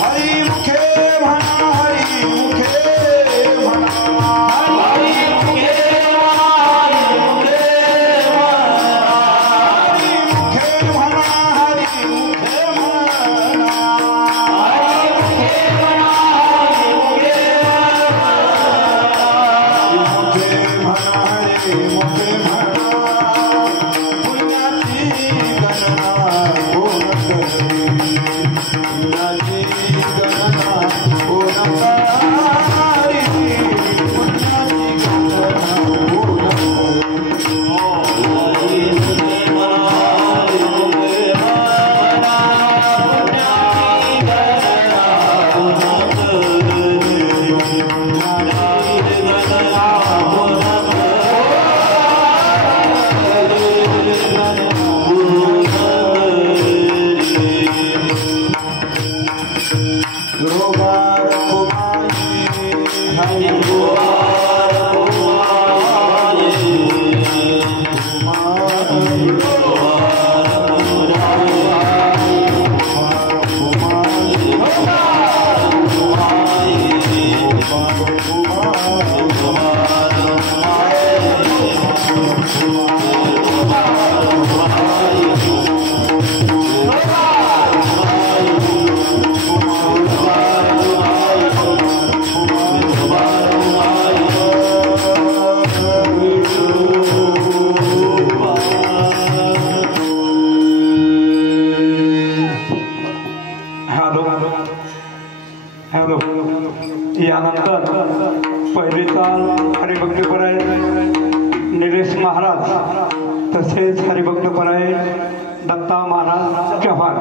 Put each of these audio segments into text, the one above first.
हरि मुखे यानंतर पहिली चाल हरिभक्तपराय निलेश महाराज तसेच हरिभक्तपराय दत्ता महाराज चव्हाण।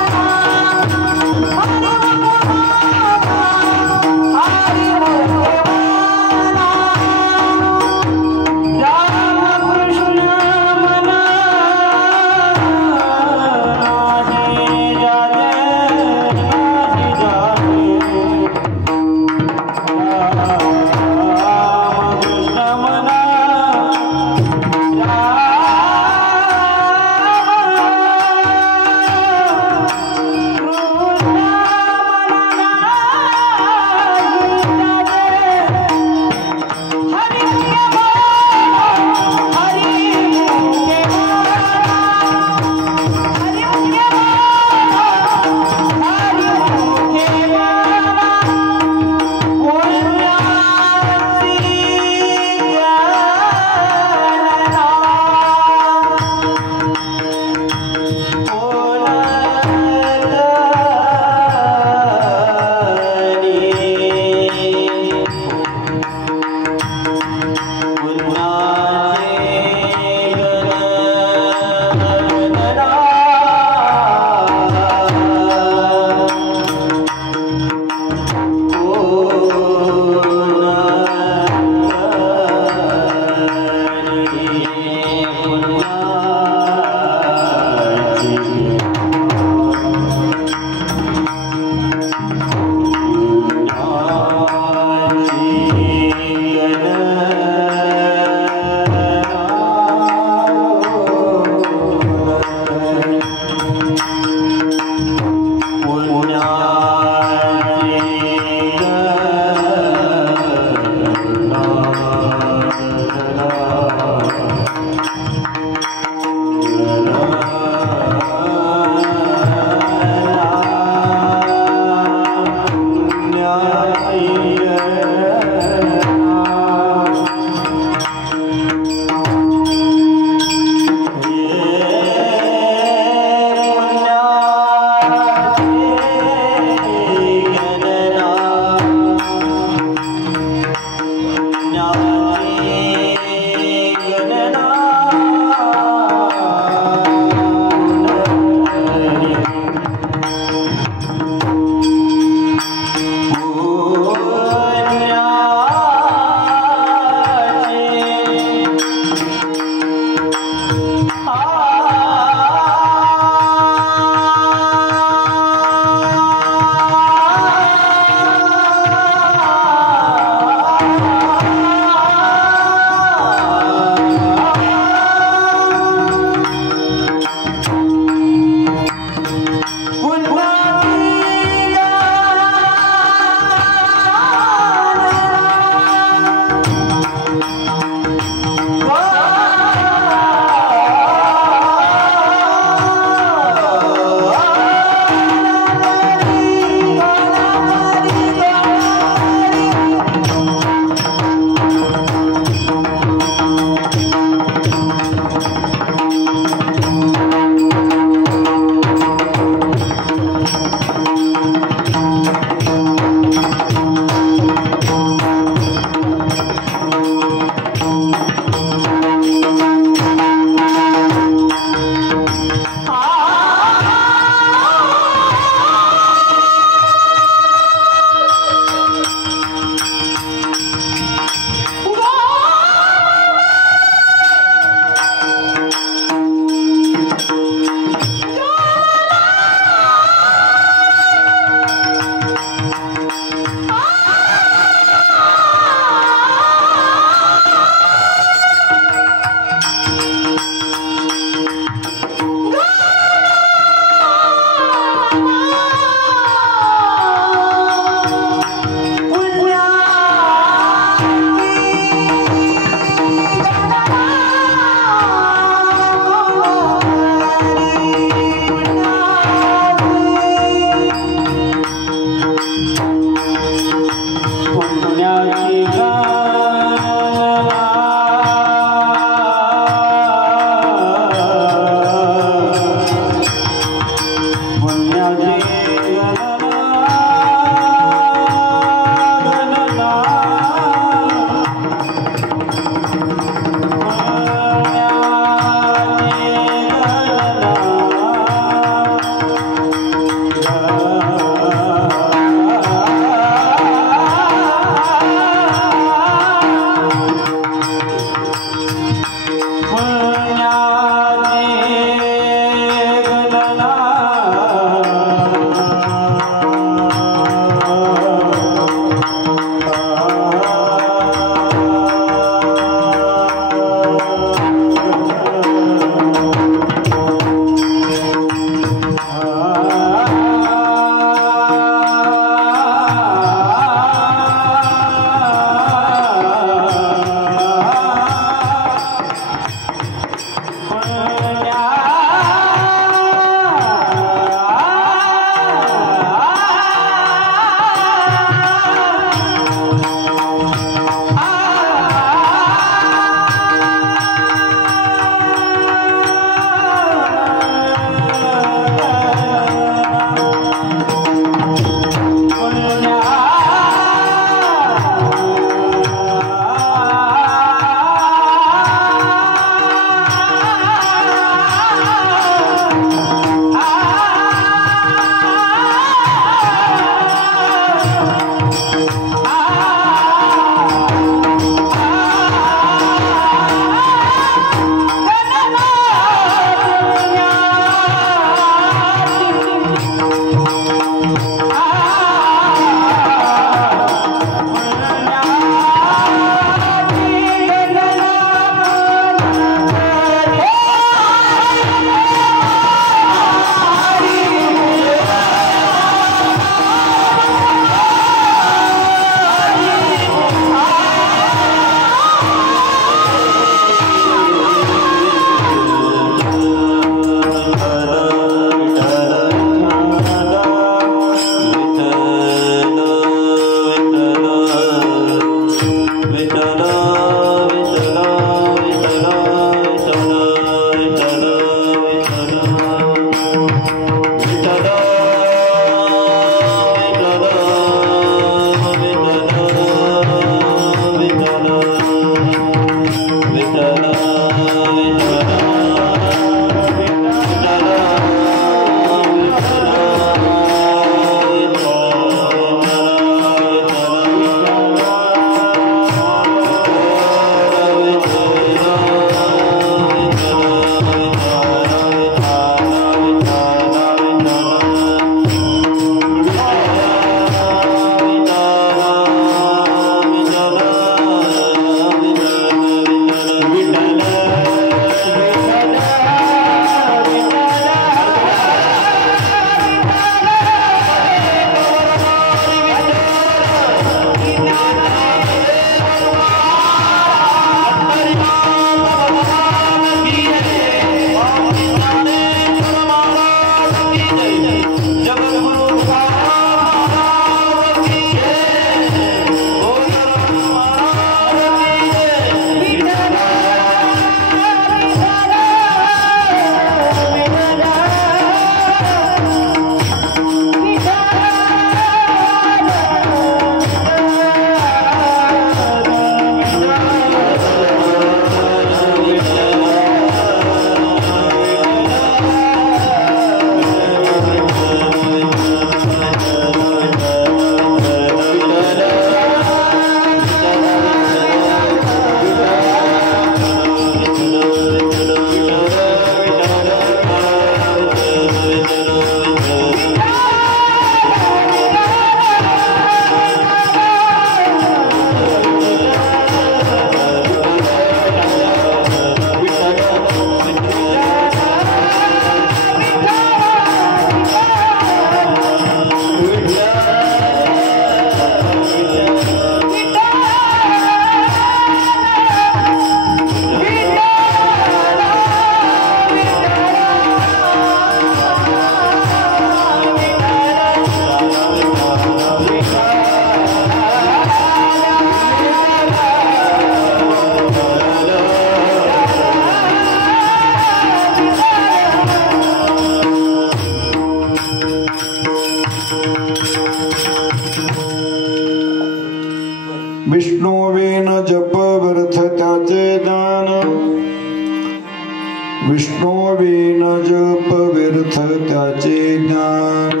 विष्णुविन जप व्यर्थ त्याचे ज्ञान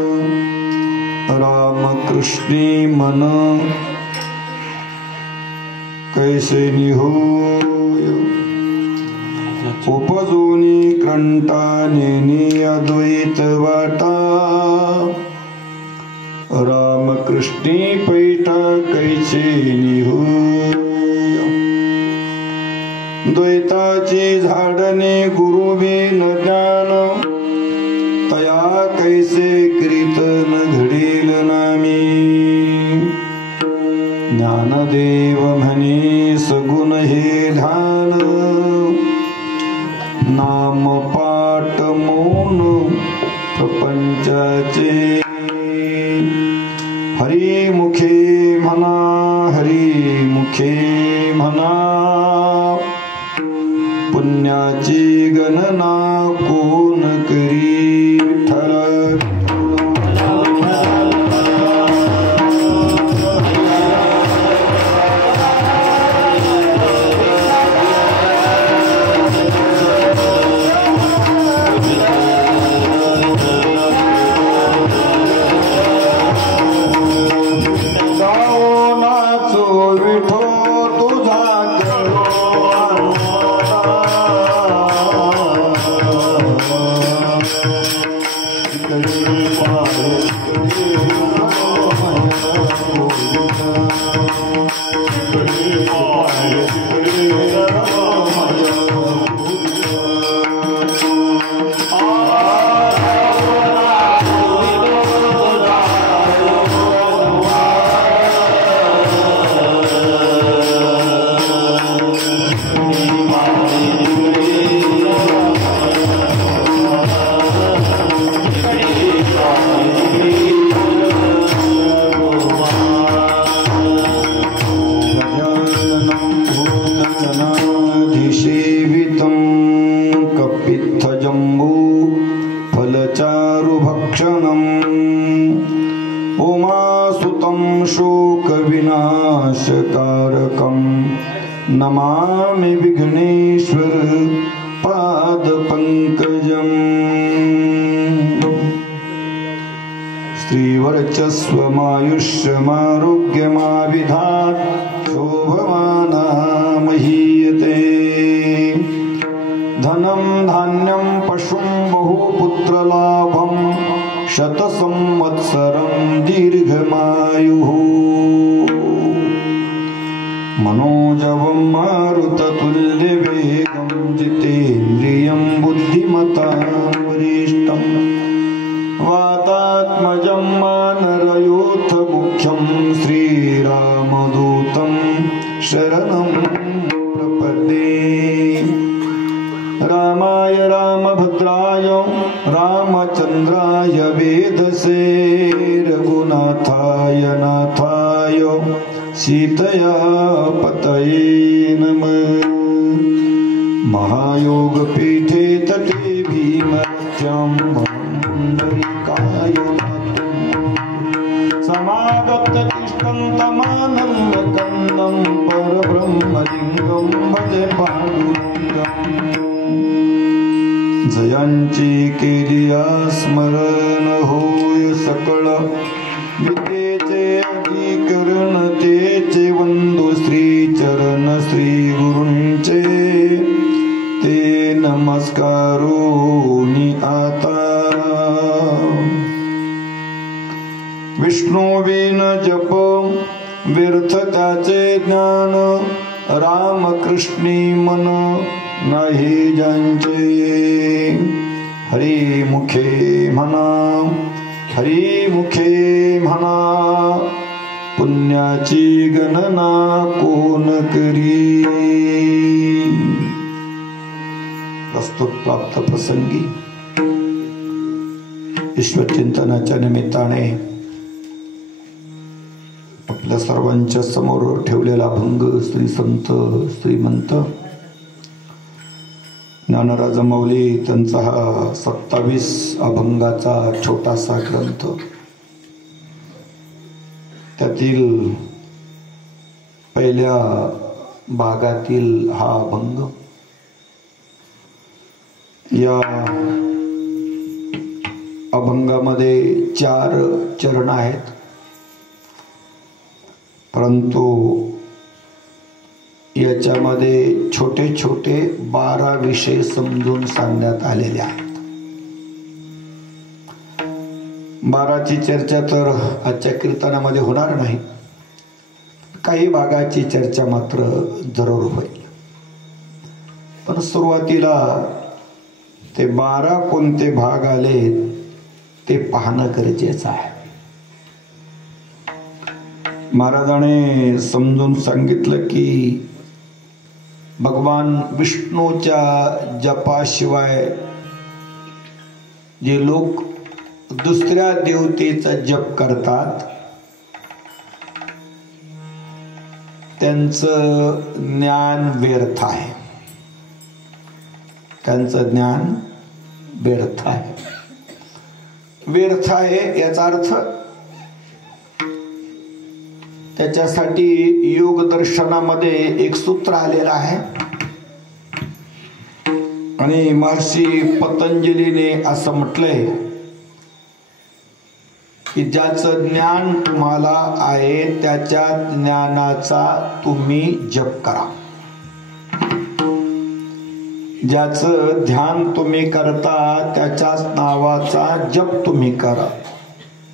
रामकृष्णी मन कैसे निहोय उपजोनी कंटा नेनी अद्वैत वाटा रामकृष्णी पैठा कैसे निहोय द्वैताची झाडणे गुरुविन ज्ञान तया कैसे कीर्तन घडेल नामी ज्ञानदेव म्हणे सगुण हे ध्यान नाम पाठ मौन प्रपंचाचे हरी मुखे म्हणा हरी मुखे म्हणा पुण्याची गणना कोण करी विठ्ठल नमामि विघ्नेश्वर पाद पंकजम श्रीवर्चस्वमायुष्यमारोग्यमाविधात् शोभमाना महीयते धनं धान्यं पशुं बहुपुत्रलाभं शतसंवत्सरं दीर्घमायुः मनोजवं मारुततुल्यवेगं जितेन्द्रियं बुद्धिमतां वरिष्ठं वातात्मजं मानरयूथ मुख्यं श्रीरामदूतं शरणं प्रपद्ये रामाय रामभद्राय रामचन्द्राय वेदसे रघुनाथाय नाथाय सीतया पतये नमः महायोगपीठे तटे भीमत्यं पुण्डरीकाय समागततिष्ठन्तमानन्दकन्दं परब्रह्मलिङ्गं भजे पाण्डुरङ्गम् जयांची केलिया स्मरण होय सकळ विद्येचे अधिकरण तेचे वंदू श्री चरण श्री गुरूंचे ते नमस्कारोनी आता विष्णुविन जप व्यर्थ त्याचे ज्ञान रामकृष्णी मन नाही ज्यांचे हरी मुखे म्हणा हरी मुखे म्हणा पुण्याची गणना कोण करी प्रस्तुत प्राप्त प्रसंगी ईश्वरचिंतनाच्या निमित्ताने आपल्या सर्वांच्या समोर ठेवलेला अभंग श्री संत श्रीमंत ज्ञानराज माऊली त्यांचा हा 27 अभंगाचा छोटासा ग्रंथ त्यातील पहिल्या भागातील हा अभंग या अभंगामध्ये 4 चरण आहेत, परंतु याच्यामध्ये छोटे छोटे 12 विषय समजून सांगण्यात आलेले आहेत. 12ची चर्चा तर आजच्या कीर्तनामध्ये होणार नाही, काही भागाची चर्चा मात्र जरूर होईल. पण सुरुवातीला ते 12 कोणते भाग आले ते पाहणं गरजेचं आहे. महाराजाने समजून सांगितलं की भगवान विष्णूच्या जपाशिवाय जे लोक दुसऱ्या देवतेचा जप करतात त्यांचं ज्ञान व्यर्थ आहे, त्यांचं ज्ञान व्यर्थ आहे. व्यर्थ आहे याचा अर्थ त्याच्यासाठी योग दर्शनामध्ये एक सूत्र आलेलं आहे आणि महर्षी पतंजलीने असं म्हटलंय की ज्याचं ज्ञान तुम्हाला आहे त्याच्या ज्ञानाचा तुम्ही जप करा. ज्याचं ध्यान तुम्ही करता त्याच्याच नावाचा जप तुम्ही करा.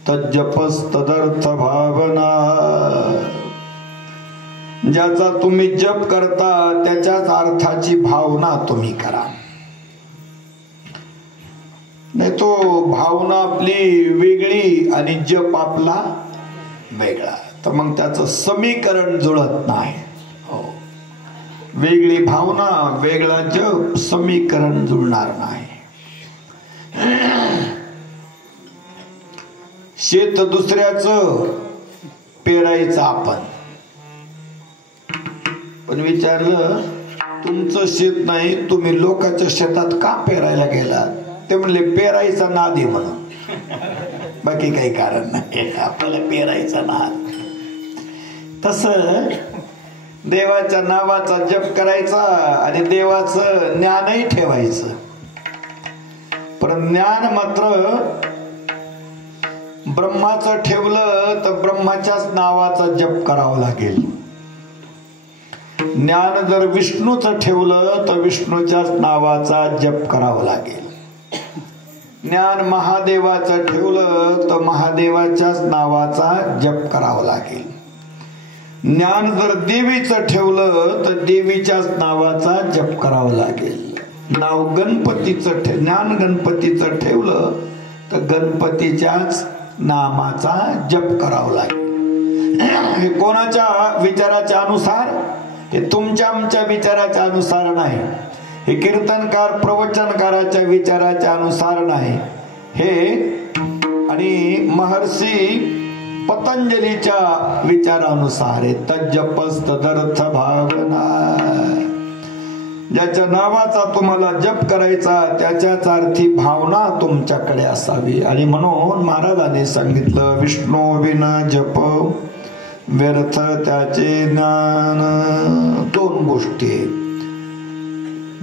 तज्जपस तदर्थ भावना. ज्याचा तुम्ही जप करता त्याच्याच अर्थाची भावना तुम्ही करा. नाही तो भावना आपली वेगळी आणि जप आपला वेगळा, तर मग त्याचं समीकरण जुळत नाही. हो, वेगळी भावना वेगळा जप, समीकरण जुळणार नाही. शेत दुसऱ्याचं पेरायचं आपण, पण विचारलं तुमचं शेत नाही तुम्ही लोकांच्या शेतात का पेरायला गेलात? ते म्हणले पेरायचा नाद आहे म्हणून, बाकी काही कारण नाही, आपल्याला पेरायचा नाद. तसं देवाच्या नावाचा जप करायचा आणि देवाचं ज्ञानही ठेवायचं, पण ज्ञान मात्र ब्रह्माचं ठेवलं तर ब्रह्माच्याच नावाचा जप करावा लागेल. ज्ञान जर विष्णूचं ठेवलं तर विष्णूच्याच नावाचा जप करावा लागेल. ज्ञान महादेवाचं ठेवलं तर महादेवाच्याच नावाचा जप करावा लागेल. ज्ञान जर देवीचं ठेवलं तर देवीच्याच नावाचा जप करावा लागेल. नाव गणपतीचं ज्ञान गणपतीचं ठेवलं तर गणपतीच्याच नामाचा जप करावा लागेल. हे कोणाच्या विचाराच्या अनुसार? हे तुमच्या आमच्या विचाराच्या अनुसार नाही, हे कीर्तनकार प्रवचनकाराच्या विचाराच्या अनुसार नाही, हे आणि महर्षी पतंजलीच्या विचारानुसार आहे. तज्जपस तदर्थ भावना. ज्याच्या नावाचा तुम्हाला जप करायचा त्याच्याच अर्थी भावना तुमच्याकडे असावी. आणि म्हणून महाराजांनी सांगितलं विष्णू विन जप व्यर्थ त्याचे ज्ञान. 2 गोष्टी,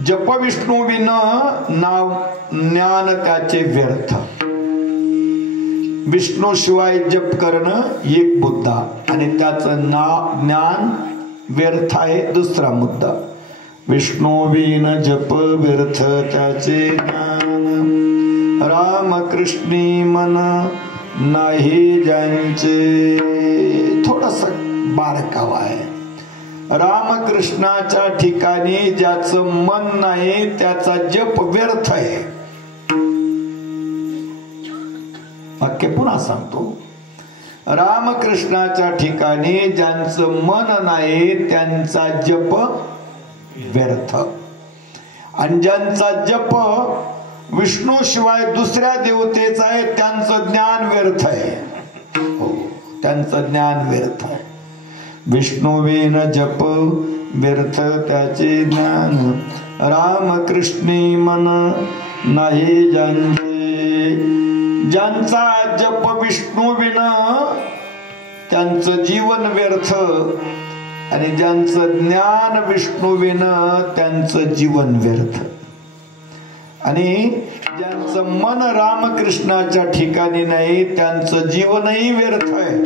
जप विष्णू विन नाव ज्ञान त्याचे व्यर्थ. विष्णू शिवाय जप करणं एक मुद्दा आणि त्याचं नाव ज्ञान व्यर्थ आहे दुसरा मुद्दा. विष्णू विन जप व्यर्थ त्याचे ज्ञान. रामकृष्णी मन नाही ज्यांचे. थोडस बारकावा आहे. रामकृष्णाच्या ठिकाणी ज्याचं मन नाही त्याचा जप व्यर्थ आहे. वाक्य पुन्हा सांगतो. रामकृष्णाच्या ठिकाणी ज्यांचं मन नाही त्यांचा जप व्यर्थ. आणि ज्यांचा जप विष्णू शिवाय दुसऱ्या देवतेचा आहे त्यांचं ज्ञान व्यर्थ आहे. हो, त्यांचं ज्ञान व्यर्थ आहे. विष्णू विन जप व्यर्थ त्याचे ज्ञान. रामकृष्णी मन नाही ज्यांचे. ज्यांचा जप विष्णू विन त्यांचं जीवन व्यर्थ आणि ज्यांचं ज्ञान विष्णू विन त्यांचं जीवन व्यर्थ. आणि ज्यांचं मन रामकृष्णाच्या ठिकाणी नाही त्यांचं जीवनही व्यर्थ आहे.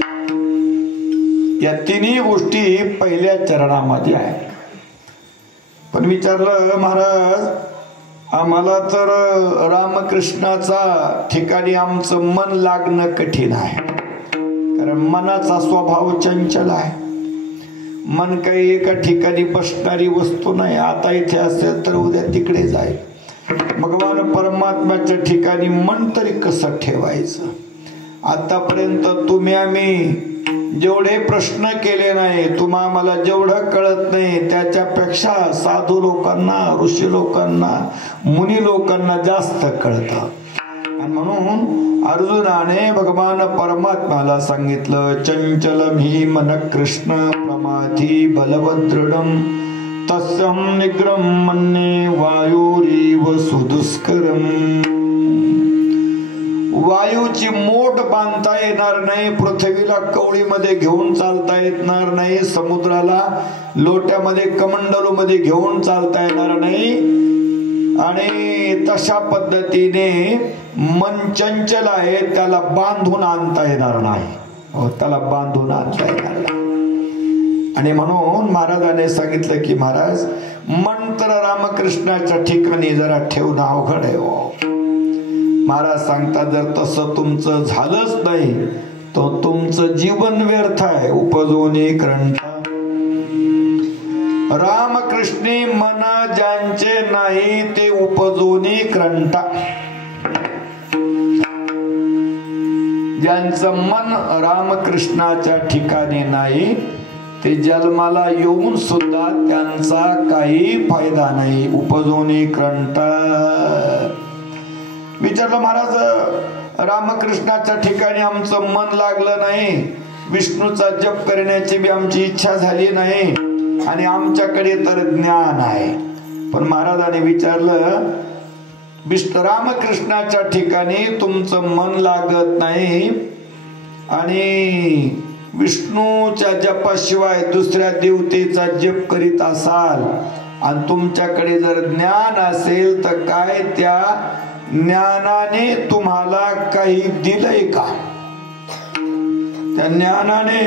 या तिन्ही गोष्टी पहिल्या चरणामध्ये आहे. पण विचारलं महाराज, आम्हाला तर रामकृष्णाचा ठिकाणी आमचं मन लागणं कठीण आहे, कारण मनाचा स्वभाव चंचल आहे. मन काही एका ठिकाणी बसणारी वस्तू नाही. आता इथे असेल तर उद्या तिकडे जाईल. भगवान परमात्म्याच्या ठिकाणी मन तरी कसं ठेवायचं? आतापर्यंत तुम्ही आम्ही जेवढे प्रश्न केले नाही, तुम्हा आम्हाला जेवढं कळत नाही त्याच्यापेक्षा साधू लोकांना, ऋषी लोकांना, मुनी लोकांना जास्त कळतं. आणि म्हणून अर्जुनाने भगवान परमात्म्याला सांगितलं, चंचलम हि मन कृष्ण प्रमाथी बलवदृढम तस्यं निग्रम मन्ये वायुरीव सुदुष्करम. वायूची मोठ बांधता येणार नाही, पृथ्वीला कवळीमध्ये घेऊन चालता येणार नाही, समुद्राला लोट्यामध्ये कमंडलूमध्ये घेऊन चालता येणार नाही. आणि तशा पद्धतीने मन चंचल आहे, त्याला बांधून आणता येणार नाही. त्याला बांधून आणता येणार नाही. आणि म्हणून महाराजाने सांगितलं की महाराज, मन तर रामकृष्णाच्या ठिकाणी जरा ठेवणं अवघड आहे. महाराज सांगतात, जर तसं तुमचं झालंच नाही तर तुमचं जीवन व्यर्थ आहे. उपजोनी क्रंटा रामकृष्णी मन ज्यांचे नाही ते उपजोनी क्रंटा. ज्यांचं मन रामकृष्णाच्या ठिकाणी नाही ते जन्माला येऊन सुद्धा त्यांचा काही फायदा नाही. उपजोनी क्रंटा. विचारलं महाराज, रामकृष्णाच्या ठिकाणी आमचं मन लागलं नाही, विष्णूचा जप करण्याची बी आमची इच्छा झाली नाही, आणि आमच्याकडे तर ज्ञान आहे. पण महाराजांनी विचारलं, रामकृष्णाच्या ठिकाणी तुमचं मन लागत नाही आणि विष्णूच्या जपाशिवाय दुसऱ्या देवतेचा जप करीत असाल, आणि तुमच्याकडे जर ज्ञान असेल तर काय त्या ज्ञानाने तुम्हाला काही दिलंय का? त्या ज्ञानाने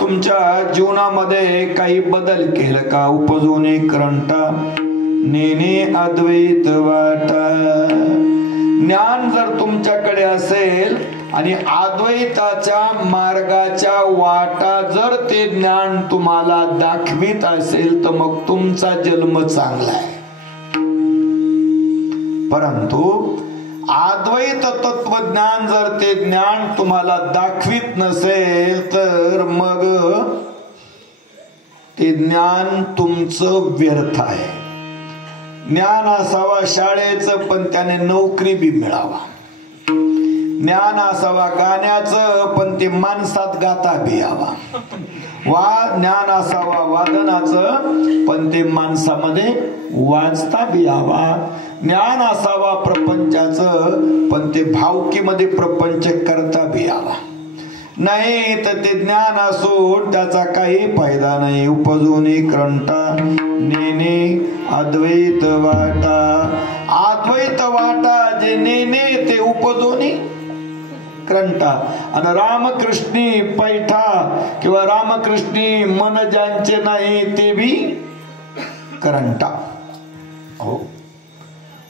तुमच्या जीवनामध्ये काही बदल केलं का? उपजोने करंटा नेने अद्वैत वाटा. ज्ञान जर तुमच्याकडे असेल आणि अद्वैताच्या मार्गाच्या वाटा जर ते ज्ञान तुम्हाला दाखवित असेल तर मग तुमचा जन्म चांगला आहे. परंतु अद्वैत तत्वज्ञान जर ते ज्ञान तुम्हाला दाखवित नसेल तर मग ते ज्ञान तुमचं व्यर्थ आहे. ज्ञान असावा शाळेचं पण त्याने नोकरी बी मिळावा. ज्ञान असावा गाण्याचं पण ते माणसात गाता बी यावा. ज्ञान असावा वादनाचं पण ते माणसामध्ये वाजता बी यावा. ज्ञान असावा प्रपंचाचं पण ते भावकीमध्ये प्रपंच करता बी यावा. नाही तर ते ज्ञान असून त्याचा काही फायदा नाही. उपजोनी क्रंटा नेने अद्वैत वाटा. अद्वैत वाटा जे नेने ते उपजोनी क्रंटा. आणि रामकृष्णी पैठा किंवा रामकृष्णी मन ज्यांचे नाही ते बी करंटा. हो,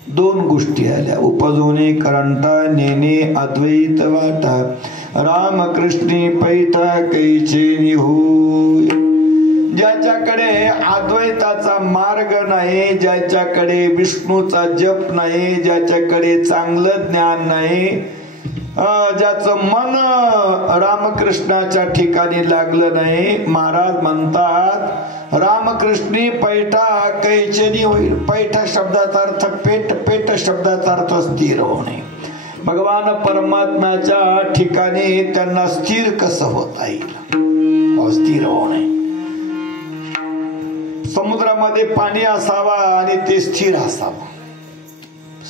दोन गोष्टी आल्या. उपजोनी करंटा नेने अद्वैत वाटा. रामकृष्णी पैठा कैचे निहोय. ज्याच्याकडे अद्वैताचा मार्ग नाही, ज्याच्याकडे विष्णूचा जप नाही, ज्याच्याकडे चांगलं ज्ञान नाही, ज्याचं मन रामकृष्णाच्या ठिकाणी लागलं नाही, महाराज म्हणतात रामकृष्णी पैठा कैचनी होईल. पैठा शब्दाचा अर्थ पेट, पेट शब्दाचा अर्थ स्थिर होणे. भगवान परमात्म्याच्या ठिकाणी त्यांना स्थिर कसं होता येईल? स्थिर होणे. समुद्रामध्ये पाणी असावा आणि ते स्थिर असावं.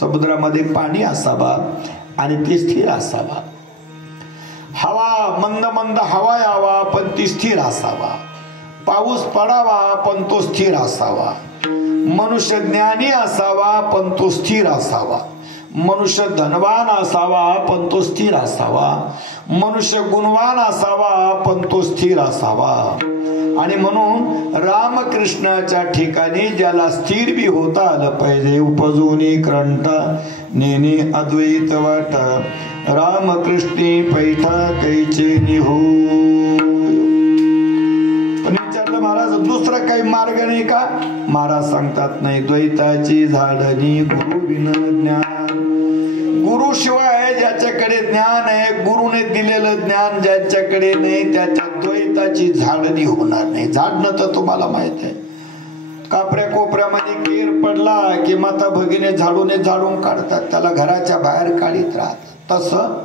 समुद्रामध्ये पाणी असावा आणि ते स्थिर असावा. हवा मंद मंद हवा यावा पण ती स्थिर असावा. पाऊस पडावा पण तो स्थिर असावा. मनुष्य ज्ञानी असावा पण तो स्थिर असावा, मनुष्य धनवान असावा पण तो स्थिर असावा, मनुष्य गुणवान असावा पण तो स्थिर असावा. आणि म्हणून रामकृष्णाच्या ठिकाणी ज्याला स्थिर बी होता आलं पाहिजे. उपजूनी क्रंटा नेने अद्वैत वाटा, रामकृष्णी पैठा कैचे निहो. पण विचारलं महाराज दुसरा काही मार्ग नाही का? महाराज सांगतात नाही. द्वैताची झाडणी गुरु विन ज्ञान. गुरु शिवाय ज्याच्याकडे ज्ञान आहे, गुरुने दिलेलं ज्ञान ज्याच्याकडे नाही, त्याच्या द्वैताची झाडणी होणार नाही. झाडणं तर तुम्हाला माहित आहे, कापऱ्या कोपऱ्यामध्ये केर पडला की माता भगिनी झाडून काढतात, त्याला घराच्या बाहेर काढीत राहतात. तसं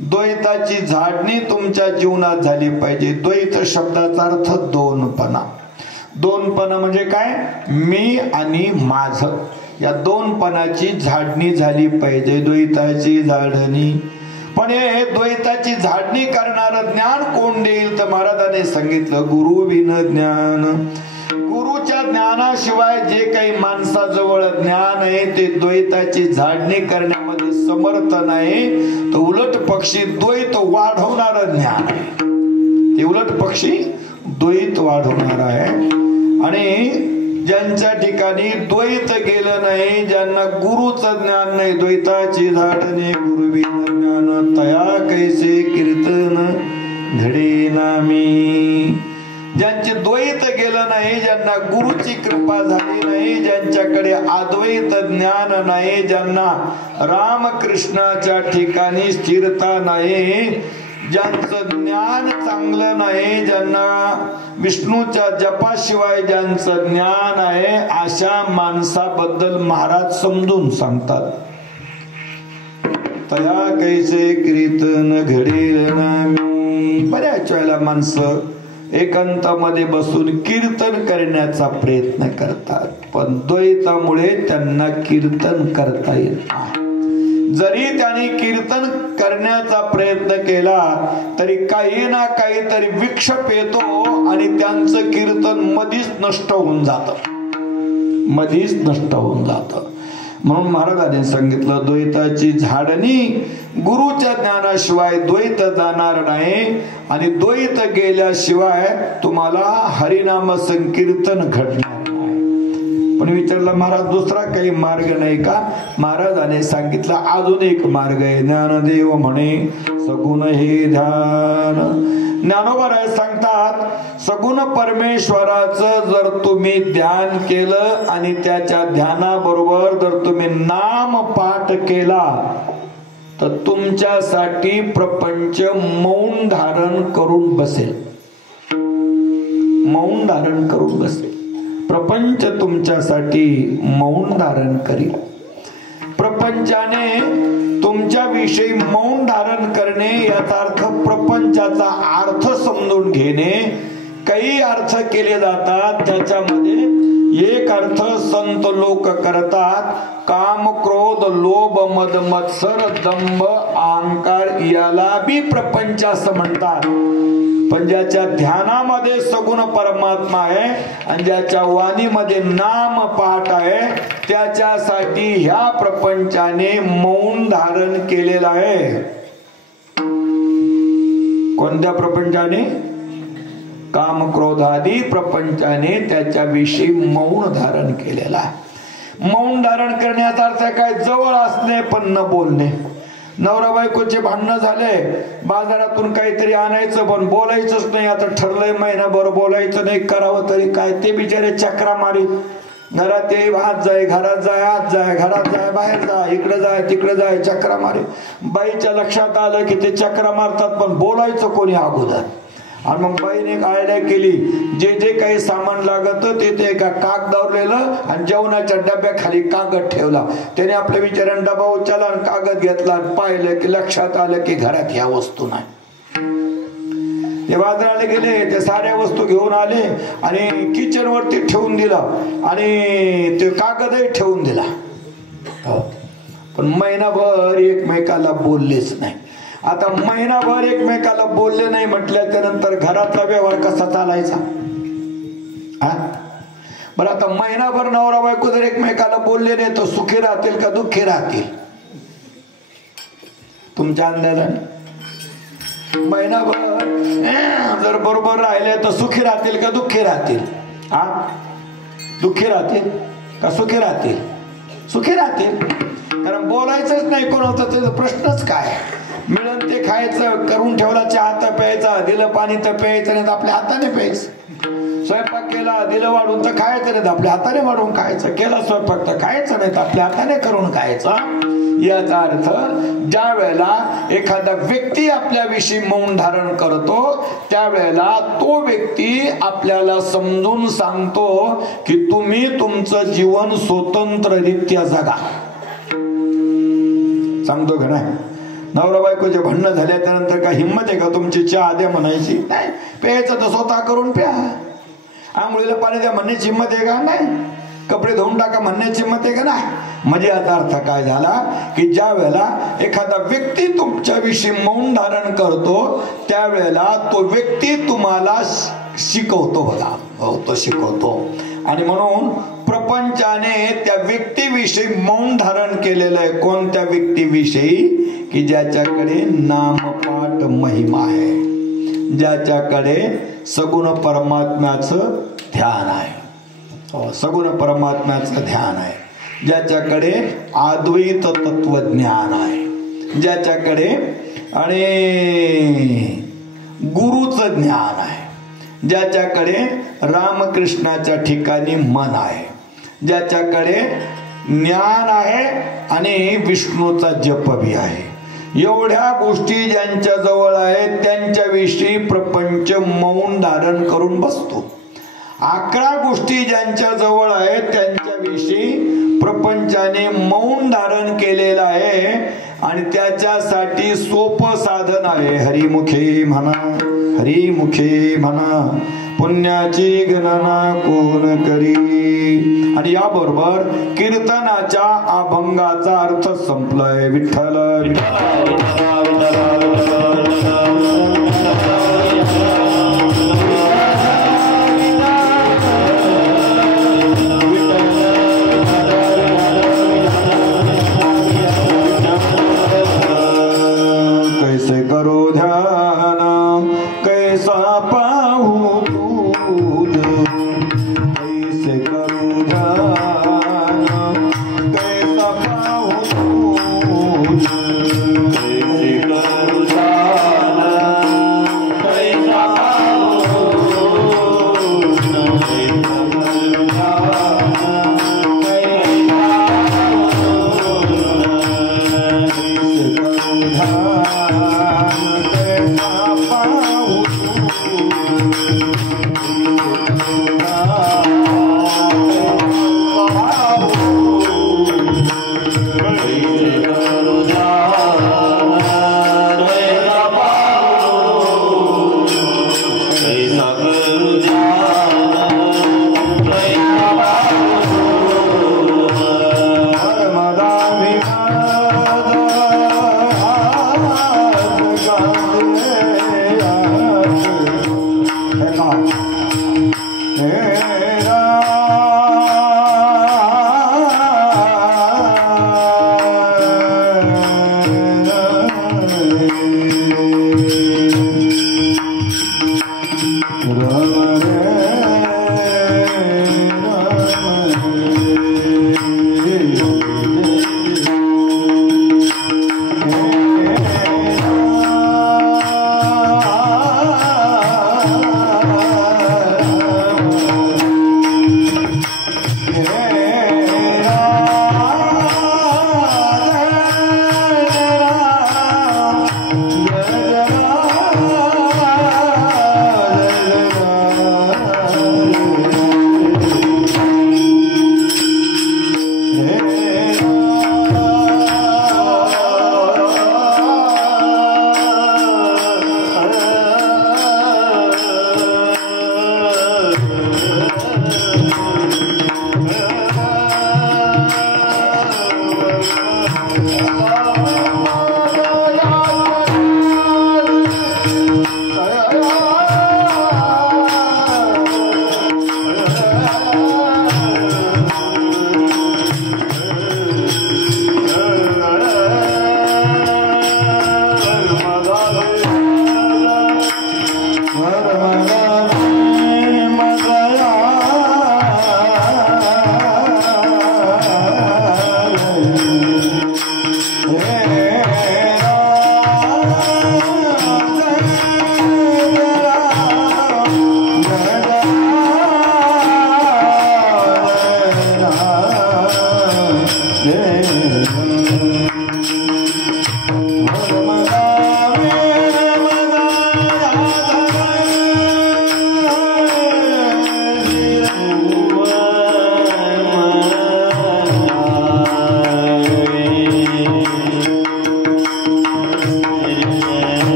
द्वैताची झाडणी तुमच्या जीवनात झाली पाहिजे. द्वैत शब्दाचा अर्थ दोनपणा. दोनपणा म्हणजे काय? मी आणि माझं, या दोनपणाची झाडणी झाली पाहिजे. द्वैताची झाडणी. पण हे द्वैताची झाडणी करणारं ज्ञान कोण देईल? तर महाराजांनी सांगितलं गुरु विन ज्ञान. गुरुच्या ज्ञानाशिवाय जे काही माणसाजवळ ज्ञान आहे ते द्वैताची झाडणी करण्यामध्ये समर्थ नाही. तर उलट पक्षी द्वैत वाढवणार ज्ञान आहे, ते उलट पक्षी द्वैत वाढवणार आहे. आणि ज्यांच्या ठिकाणी द्वैत गेलं नाही, ज्यांना गुरुचं ज्ञान नाही, द्वैताची झाडणे गुरुविन ज्ञान तया कैसे कीर्तन घडे नामी. ज्यांचे द्वैत गेलं नाही, ज्यांना गुरुची कृपा झाली नाही, ज्यांच्याकडे अद्वैत ज्ञान नाही, ज्यांना रामकृष्णाच्या ठिकाणी स्थिरता नाही, ज्यांचं ज्ञान चांगलं नाही, ज्यांना विष्णूच्या जपाशिवाय ज्यांचं ज्ञान आहे, अशा माणसाबद्दल महाराज समजून सांगतात. तया कैसे कीर्तन घडेल नामी. बऱ्याच वेळेला माणसं एकांतामध्ये बसून कीर्तन करण्याचा प्रयत्न करतात, पण द्वैतामुळे त्यांना कीर्तन करता येत नाही. जरी त्यांनी कीर्तन करण्याचा प्रयत्न केला तरी काही ना काहीतरी विक्षेप येतो आणि त्यांचं कीर्तन मधीच नष्ट होऊन जातं. म्हणून महाराजांनी सांगितलं द्वैताची झाडणी. गुरुच्या ज्ञानाशिवाय द्वैत जाणार नाही आणि द्वैत गेल्याशिवाय तुम्हाला हरिनाम संकीर्तन घडणार नाही. पण विचारलं महाराज दुसरा काही मार्ग नाही का? महाराजांनी सांगितलं अजून एक मार्ग आहे. ज्ञानदेव म्हणे सगुण हे ध्यान. ज्ञानोबा सांगतात सगुण परमेश्वराचं जर तुम्ही ध्यान केलं आणि त्याच्या ध्यानाबरोबर जर तुम्ही नाम पाठ केला तर तुमच्यासाठी प्रपंच मौन धारण करून बसेल. मौन धारण करून बसेल. प्रपंच तुमच्यासाठी मौन धारण करील. प्रपंचाने तुमच्याविषयी मौन धारण करणे याचा अर्थ प्रपंचाचा अर्थ समजून घेणे. काही अर्थ केले जातात, त्याच्यामध्ये एक अर्थ संत लोक करतात. काम क्रोध लोभ मद मत्सर दंभ अहंकार याला बी प्रपंच असं म्हणतात. पण ज्याच्या ध्यानामध्ये सगुण परमात्मा आहे आणि ज्याच्या वाणीमध्ये नाम पाठ आहे त्याच्यासाठी ह्या प्रपंचाने मौन धारण केलेलं आहे. कोणत्या प्रपंचाने? काम क्रोधादी प्रपंचाने त्याच्याविषयी मौन धारण केलेला आहे. मौन धारण करण्याचा अर्थ काय? जवळ असणे पण न बोलणे. नवरा बायकोचे भांडणं झाले, बाजारातून काहीतरी आणायचं पण बोलायचंच नाही. आता ठरलंय महिनाभर बोलायचं नाही, करावं तरी काय? ते बिचारे चक्रा मारी. घरात ये, हात जाय, घरात जाय, आत जाय, घरात जाय, बाहेर जाय, इकडे जाय, तिकडे जाय, चक्रा मारे. बाईच्या लक्षात आलं की ते चक्रा मारतात पण बोलायचं कोणी अगोदर. आणि मग बाईने एक आयडिया केली, जे जे काही सामान लागत ते एका कागदावर लिहिलं आणि जेवणाच्या डब्याखाली कागद ठेवला. त्याने आपल्या विचाराने डबा उचलला आणि कागद घेतला आणि पाहिलं की लक्षात आलं की घरात ह्या वस्तू नाही. ते बाजाराला गेले, ते साऱ्या वस्तू घेऊन आले आणि किचन वरती ठेवून दिला आणि ते कागदही ठेवून दिला. पण महिनाभर एकमेकाला बोललेच नाही. आता महिनाभर एकमेकाला बोलले नाही म्हटल्याच्या नंतर घरातला व्यवहार कसा चालायचा? बरं आता महिनाभर नवरा बायको जर एकमेकाला बोलले नाही तर सुखी राहतील का दुःखी राहतील? तुमच्या अंदाजाने महिनाभर जर बरोबर राहिले तर सुखी राहतील का दुःखी राहतील? हा, दुःखी राहतील का सुखी राहतील? सुखी राहतील. कारण बोलायचंच नाही कोणाचं, त्याचा प्रश्नच काय. मिळून ते खायचं, करून ठेवला चहा तर प्यायचा, दिलं पाणी तर प्यायचं, नाही तर आपल्या हाताने प्यायचं. स्वयंपाक केला, दिलं वाढून तर खायचं, नाही तर आपल्या हाताने वाढून खायचं. केला स्वयंपाक तर खायचं, नाही तर आपल्या हाताने करून खायचं. याचा अर्थ ज्या वेळेला एखादा व्यक्ती आपल्याविषयी मौन धारण करतो त्यावेळेला तो व्यक्ती आपल्याला समजून सांगतो की तुम्ही तुमचं जीवन स्वतंत्ररित्या जगा. सांगतो का नाही? नवरा बायकोचे भांडणं झाले त्यानंतर काय हिंमत आहे का तुमची चहा द्या म्हणायची? नाही. प्यायचं तर स्वतः करून प्या. आंघोळीला पाणी द्या म्हणण्याची हिंमत आहे का? नाही. कपडे धुवून टाका म्हणण्याची हिंमत आहे का? नाही. म्हणजे याचा अर्थ काय झाला की ज्या वेळेला एखादा व्यक्ती तुमच्याविषयी मौन धारण करतो त्यावेळेला तो व्यक्ती तुम्हाला शिकवतो. बघा, हो, तो शिकवतो. आणि म्हणून प्रपंचाने त्या व्यक्तीविषयी मौन धारण केलेलं आहे. कोणत्या व्यक्तीविषयी? की ज्याच्याकडे नामपाठ महिमा आहे, ज्याच्याकडे सगुण परमात्म्याचं ध्यान आहे. सगुण परमात्म्याचं ध्यान आहे, ज्याच्याकडे अद्वैत तत्वज्ञान आहे, ज्याच्याकडे आणि गुरुचं ज्ञान आहे, ज्याच्याकडे रामकृष्णाच्या ठिकाणी मन आहे, ज्याच्याकडे ज्ञान आहे आणि विष्णूचा जप भी आहे. एवढ्या गोष्टी ज्यांच्या जवळ आहेत त्यांच्याविषयी प्रपंच मौन धारण करून बसतो. 11 गोष्टी ज्यांच्या जवळ आहेत त्यांच्याविषयी प्रपंचाने मौन धारण केलेलं आहे आणि त्याच्यासाठी सोपं साधन आहे. हरिमुखे म्हणा, हरिमुखे म्हणा, पुण्याची गणना कोण करी. आणि याबरोबर कीर्तनाच्या अभंगाचा अर्थ संपलाय. विठ्ठल कैसे करो ध्यान, कैसा पाहू तुझ, कैसे करो ध्यान, कैसा पाहू तुझ, कैसे करो ध्यान,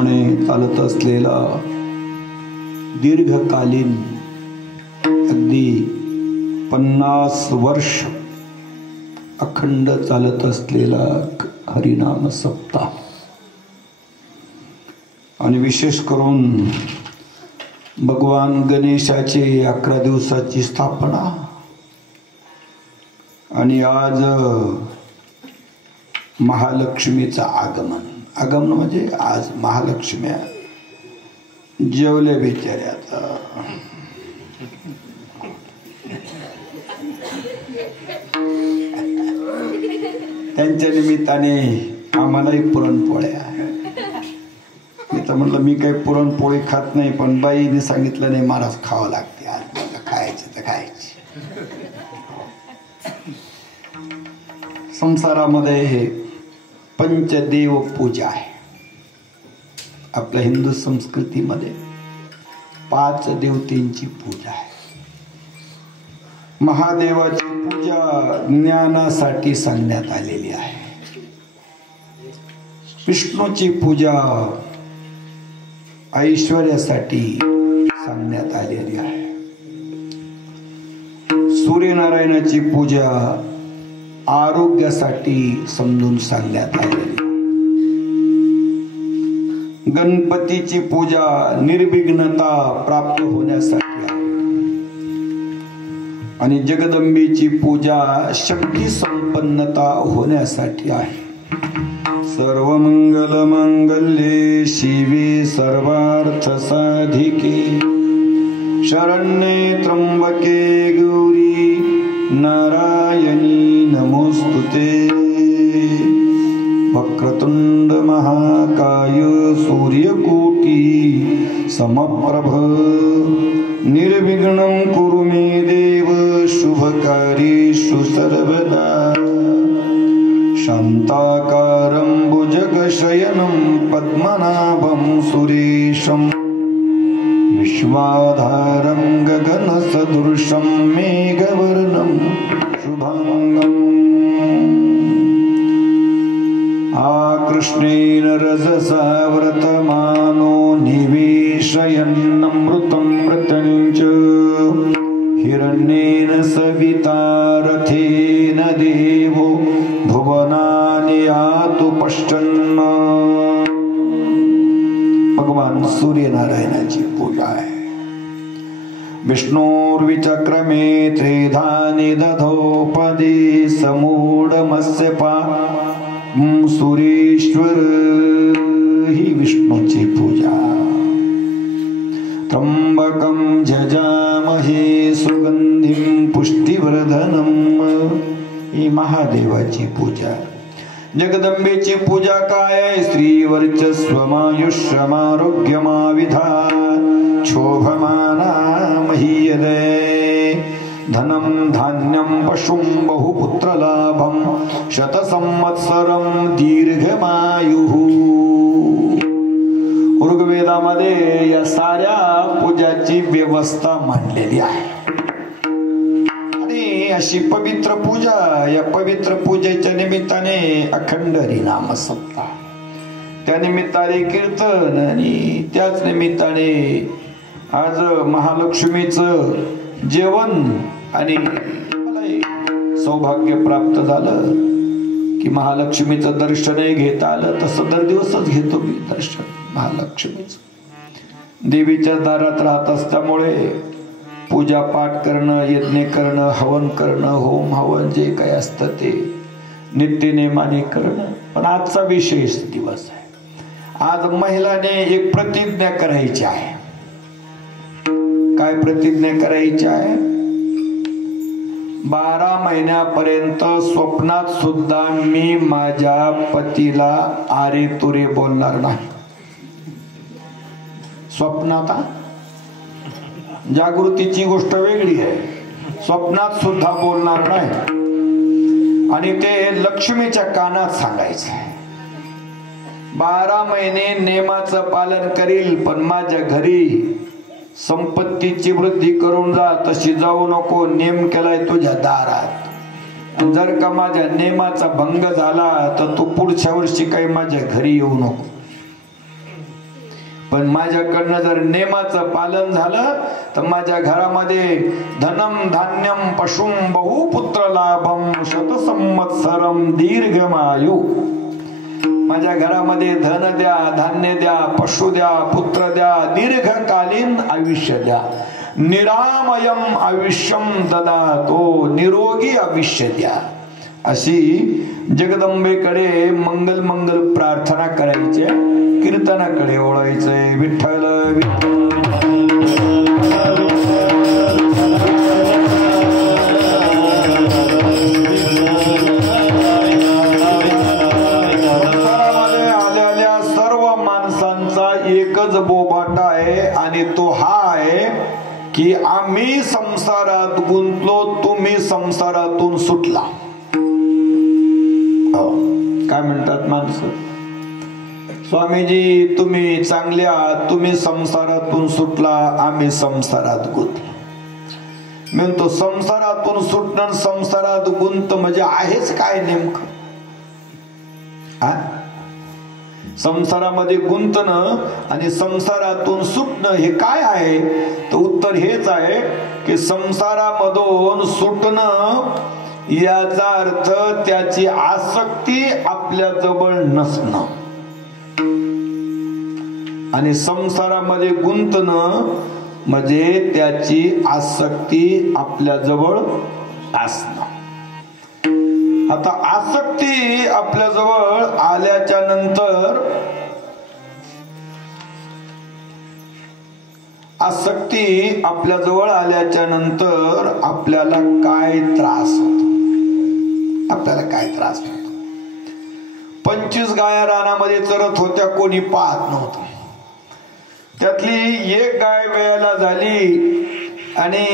प्रमाणे चालत असलेला दीर्घकालीन अगदी 50 वर्ष अखंड चालत असलेला हरिनाम सप्ताह आणि विशेष करून भगवान गणेशाचे 11 दिवसाची स्थापना आणि आज महालक्ष्मीचं आगमन म्हणजे आज महालक्ष्म्या जेवल्या बिचाऱ्या त्यांच्या निमित्ताने आम्हालाही पुरणपोळ्या. मी तर म्हटलं मी काही पुरणपोळी खात नाही, पण बाईने सांगितलं नाही महाराज खावं लागते आज, मला खायची तर खायची. संसारामध्ये पंचदेव पूजा आहे. आपल्या हिंदू संस्कृतीमध्ये 5 देवतेंची पूजा आहे. महादेवाची पूजा ज्ञानासाठी सांगण्यात आलेली आहे. विष्णूची पूजा ऐश्वर्यासाठी सांगण्यात आलेली आहे. सूर्यनारायणाची पूजा आरोग्यासाठी समजून सांगण्यात आलेली. गणपतीची पूजा निर्विघ्नता प्राप्त होण्यासाठी आहे आणि जगदंबेची पूजा शक्ती संपन्नता होण्यासाठी आहे. सर्वमंगल मांगल्ये शिवे सर्वार्थ साधिके शरण्ये त्र्यंबके गौरी नारायणी नमोस्तुते. वक्रतुंड महाकाय सूर्यकोटी समप्रभ निर्विघ्नं कुरु मे देव शुभकार्येषु सर्वदा. शान्ताकारं भुजगशयनं पद्मनाभं सुरेशं विश्वाधारं गगनसदृशं मेघवर्णं शुभांगम्. आकृष्णेन रजसा व्रतमानो निवेशयन्नमृतं मृतं च हिरण्येन सविता रथेन देवो भुवनानि यातु पश्चन्. भगवान सूर्यनारायणाची पूजा आहे. विष्णोर्विचक्रमे त्रिधानि दधोपदे समूढमस्यपा सुरेश्वर ही विष्णूची पूजा. त्र्यंबकं जजामहे सुगंधिं पुष्टिवर्धनम् ही महादेवाची पूजा. जगदंबेची पूजा काय? श्री वर्चस्वमायुष्यमारोग्यमाविधा शोभमाना महीयदे धनं धान्यं पशुं बहुपुत्रलाभं शतसंवत्सरं दीर्घमायुः. ऋग्वेदामध्ये या साऱ्या पूजाची व्यवस्था मांडलेली आहे. आणि अशी पवित्र पूजा, या पवित्र पूजेच्या निमित्ताने अखंड हरिनाम सप्ताह, त्या निमित्ताने कीर्तन आणि त्याच निमित्ताने आज महालक्ष्मीचं जेवण. आणि मला सौभाग्य प्राप्त झालं की महालक्ष्मीचं दर्शनही घेता आलं. तसं दर दिवसच घेतो मी दर्शन महालक्ष्मीचं. देवीच्या दारात राहत असल्यामुळे पूजा पाठ करणं, यज्ञ करणं, हवन करणं, होम हवन जे काही असतं ते नित्यनेमाने करणं. पण आजचा विशेष दिवस आहे. आज महिलाने एक प्रतिज्ञा करायची आहे. काय प्रतिज्ञा करायची आहे? 12 महिन्यापर्यंत स्वप्नात सुद्धा मी माझ्या पतीला आरे तुरे बोलणार नाही. स्वप्नात, जागृतीची गोष्ट वेगळी आहे. स्वप्नात सुद्धा बोलणार नाही. आणि ते लक्ष्मीच्या कानात सांगायचं. 12 महिने नियमाचं पालन करील, पण माझ्या घरी संपत्तीची वृद्धी करून जा. तशी जाऊ नको. नेम केलाय तुझ्या दारात. जर का माझ्या नेमाचा भंग झाला तर तू पुढच्या वर्षी काही माझ्या घरी येऊ नको. पण माझ्याकडनं जर नेमाचं पालन झालं तर माझ्या घरामध्ये धनम धान्यम पशुम बहुपुत्र लाभम शतसंवत्सरम दीर्घमायु. माझ्या घरामध्ये धन द्या, धान्य द्या, पशु द्या, पुत्र द्या, दीर्घकालीन आयुष्य द्या. निरामयम आयुष्यम ददातो, निरोगी आयुष्य द्या. अशी जगदंबेकडे मंगल मंगल प्रार्थना करायची, कीर्तनाकडे ओळायचंय. विठ्ठल विठ्ठल आलेल्या सर्व माणसांचा एकच बोबाटा आहे आणि तो हा आहे की आम्ही संसारात गुंतलो, तुम्ही संसारातून सुटला. काय म्हणतात माणसं? स्वामीजी तुम्ही चांगले आहात, तुम्ही संसारातून सुटला, आम्ही संसारात गुंतलो. म्हणतो संसारातून सुटणं, संसारात गुंत म्हणजे आहेच काय नेमकं? संसारामध्ये गुंतणं आणि संसारातून सुटणं हे काय आहे? तर उत्तर हेच आहे की संसारामधून सुटणं याचा अर्थ त्याची आसक्ती आपल्या जवळ नसणं, आणि संसारामध्ये गुंतणं म्हणजे त्याची आसक्ती आपल्या जवळ असणं. आता आसक्ती आपल्या जवळ आल्याच्या नंतर आपल्याला काय त्रास होतो? आपल्याला काय त्रास होतो? 25 गाया रानामध्ये चरत होत्या, कोणी पाहत नव्हतं. त्यातली एक गाय वेळेला झाली आणि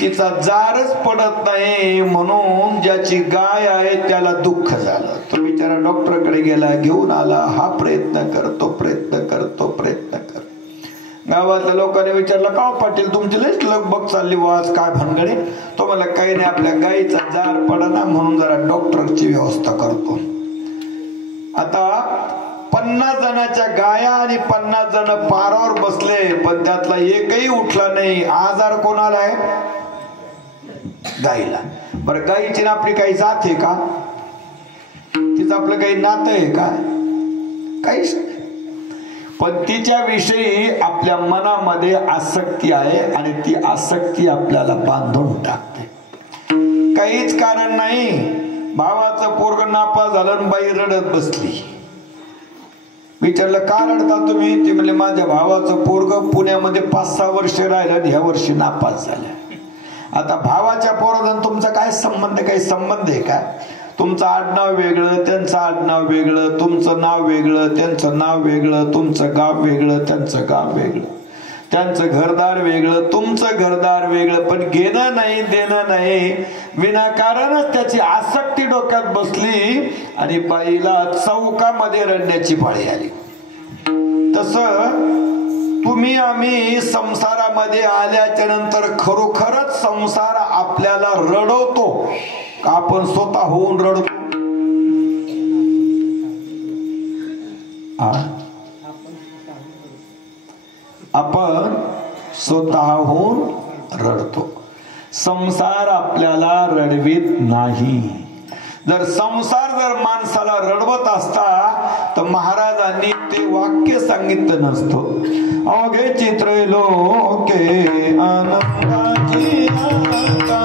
तिचा जारच पडत नाही, म्हणून ज्याची गाय आहे त्याला दुःख झालं. तो बिचारा डॉक्टरकडे गेला, घेऊन आला. हा प्रयत्न करतो, प्रयत्न करतो, प्रयत्न कर. गावातल्या लोकांनी विचारलं, का पाटील तुमची लईच लगबग चालली वाज, काय भानगडे? तो मला काही नाही, आपल्या गायीचा जार पडना म्हणून जरा डॉक्टरची व्यवस्था करतो. आता 50 जणांच्या गाया आणि 50 जण पारावर बसले, पण त्यातला एकही उठला नाही. आजार कोणाला आहे? गायीला. बरं, गायीची ना आपली काही जात आहे का? तिचं आपलं काही नातं आहे का? काहीच. पण तिच्या विषयी आपल्या मनामध्ये आसक्ती आहे आणि ती आसक्ती आपल्याला बांधून टाकते. काहीच कारण नाही. भावाचं पोरग नापास झालं आणि बाई रडत बसली. विचारलं, का रडता तुम्ही? ते म्हणले, माझ्या भावाचं पोरग पुण्यामध्ये 5-6 वर्ष राहिलं आणि ह्या वर्षी नापास झालं. आता भावाच्या पोराचा तुमचा काय संबंध? काही संबंध आहे का? तुमचं आडनाव वेगळं, त्यांचं आडनाव वेगळं, तुमचं नाव वेगळं, त्यांचं नाव वेगळं, तुमचं गाव वेगळं, त्यांचं गाव वेगळं, त्यांचं घरदार वेगळं, तुमचं घरदार वेगळं. पण घेणं नाही, देणं नाही. विनाकारणच त्याची आसक्ती डोक्यात बसली आणि बाईला चौकामध्ये रडण्याची पाळी आली. तसं तुम्ही आम्ही संसारामध्ये आल्याच्या नंतर खरोखरच संसार आपल्याला रडवतो का आपण स्वतः होऊन रडतो? आपण स्वतःहून रडतो. संसार आपल्याला रडवीत नाही. जर संसार जर माणसाला रडवत असता तर महाराजांनी ते वाक्य सांगितलं नसतं. अवघे चित्र लोके आनंदाची नाका,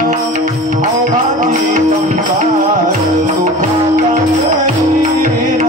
अवघाची संसार सुखाचा शरीर,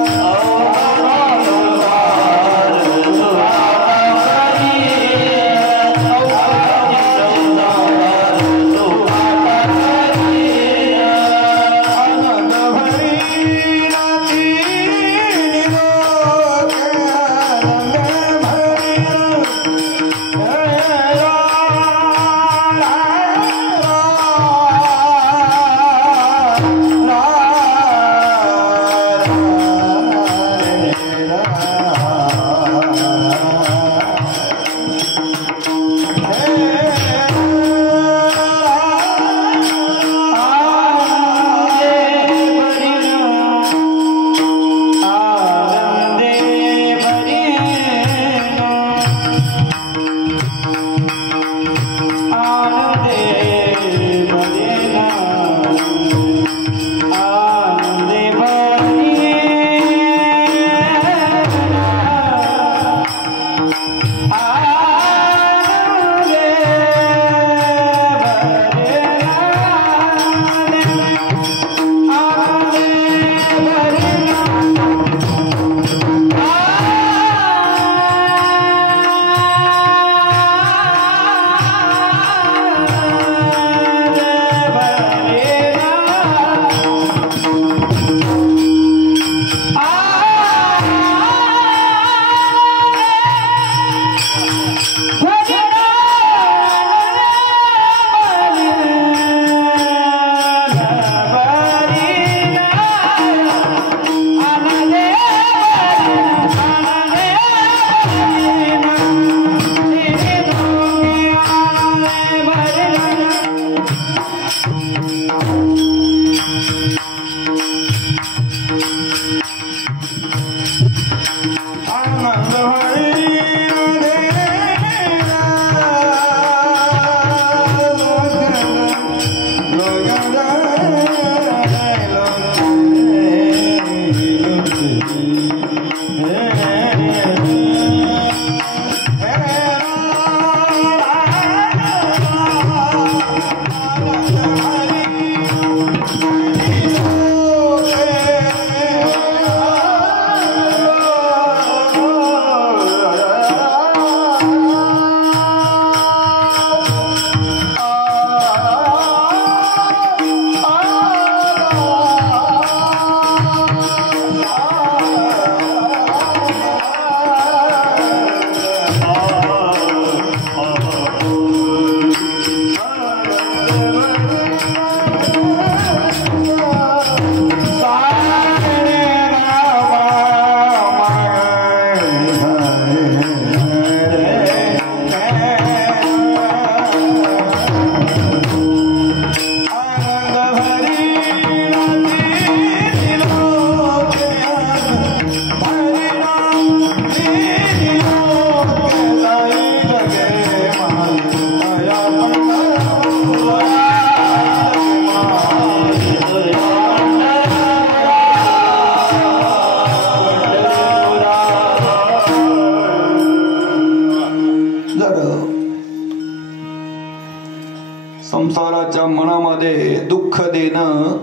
संसाराच्या मनामध्ये दुःख देणं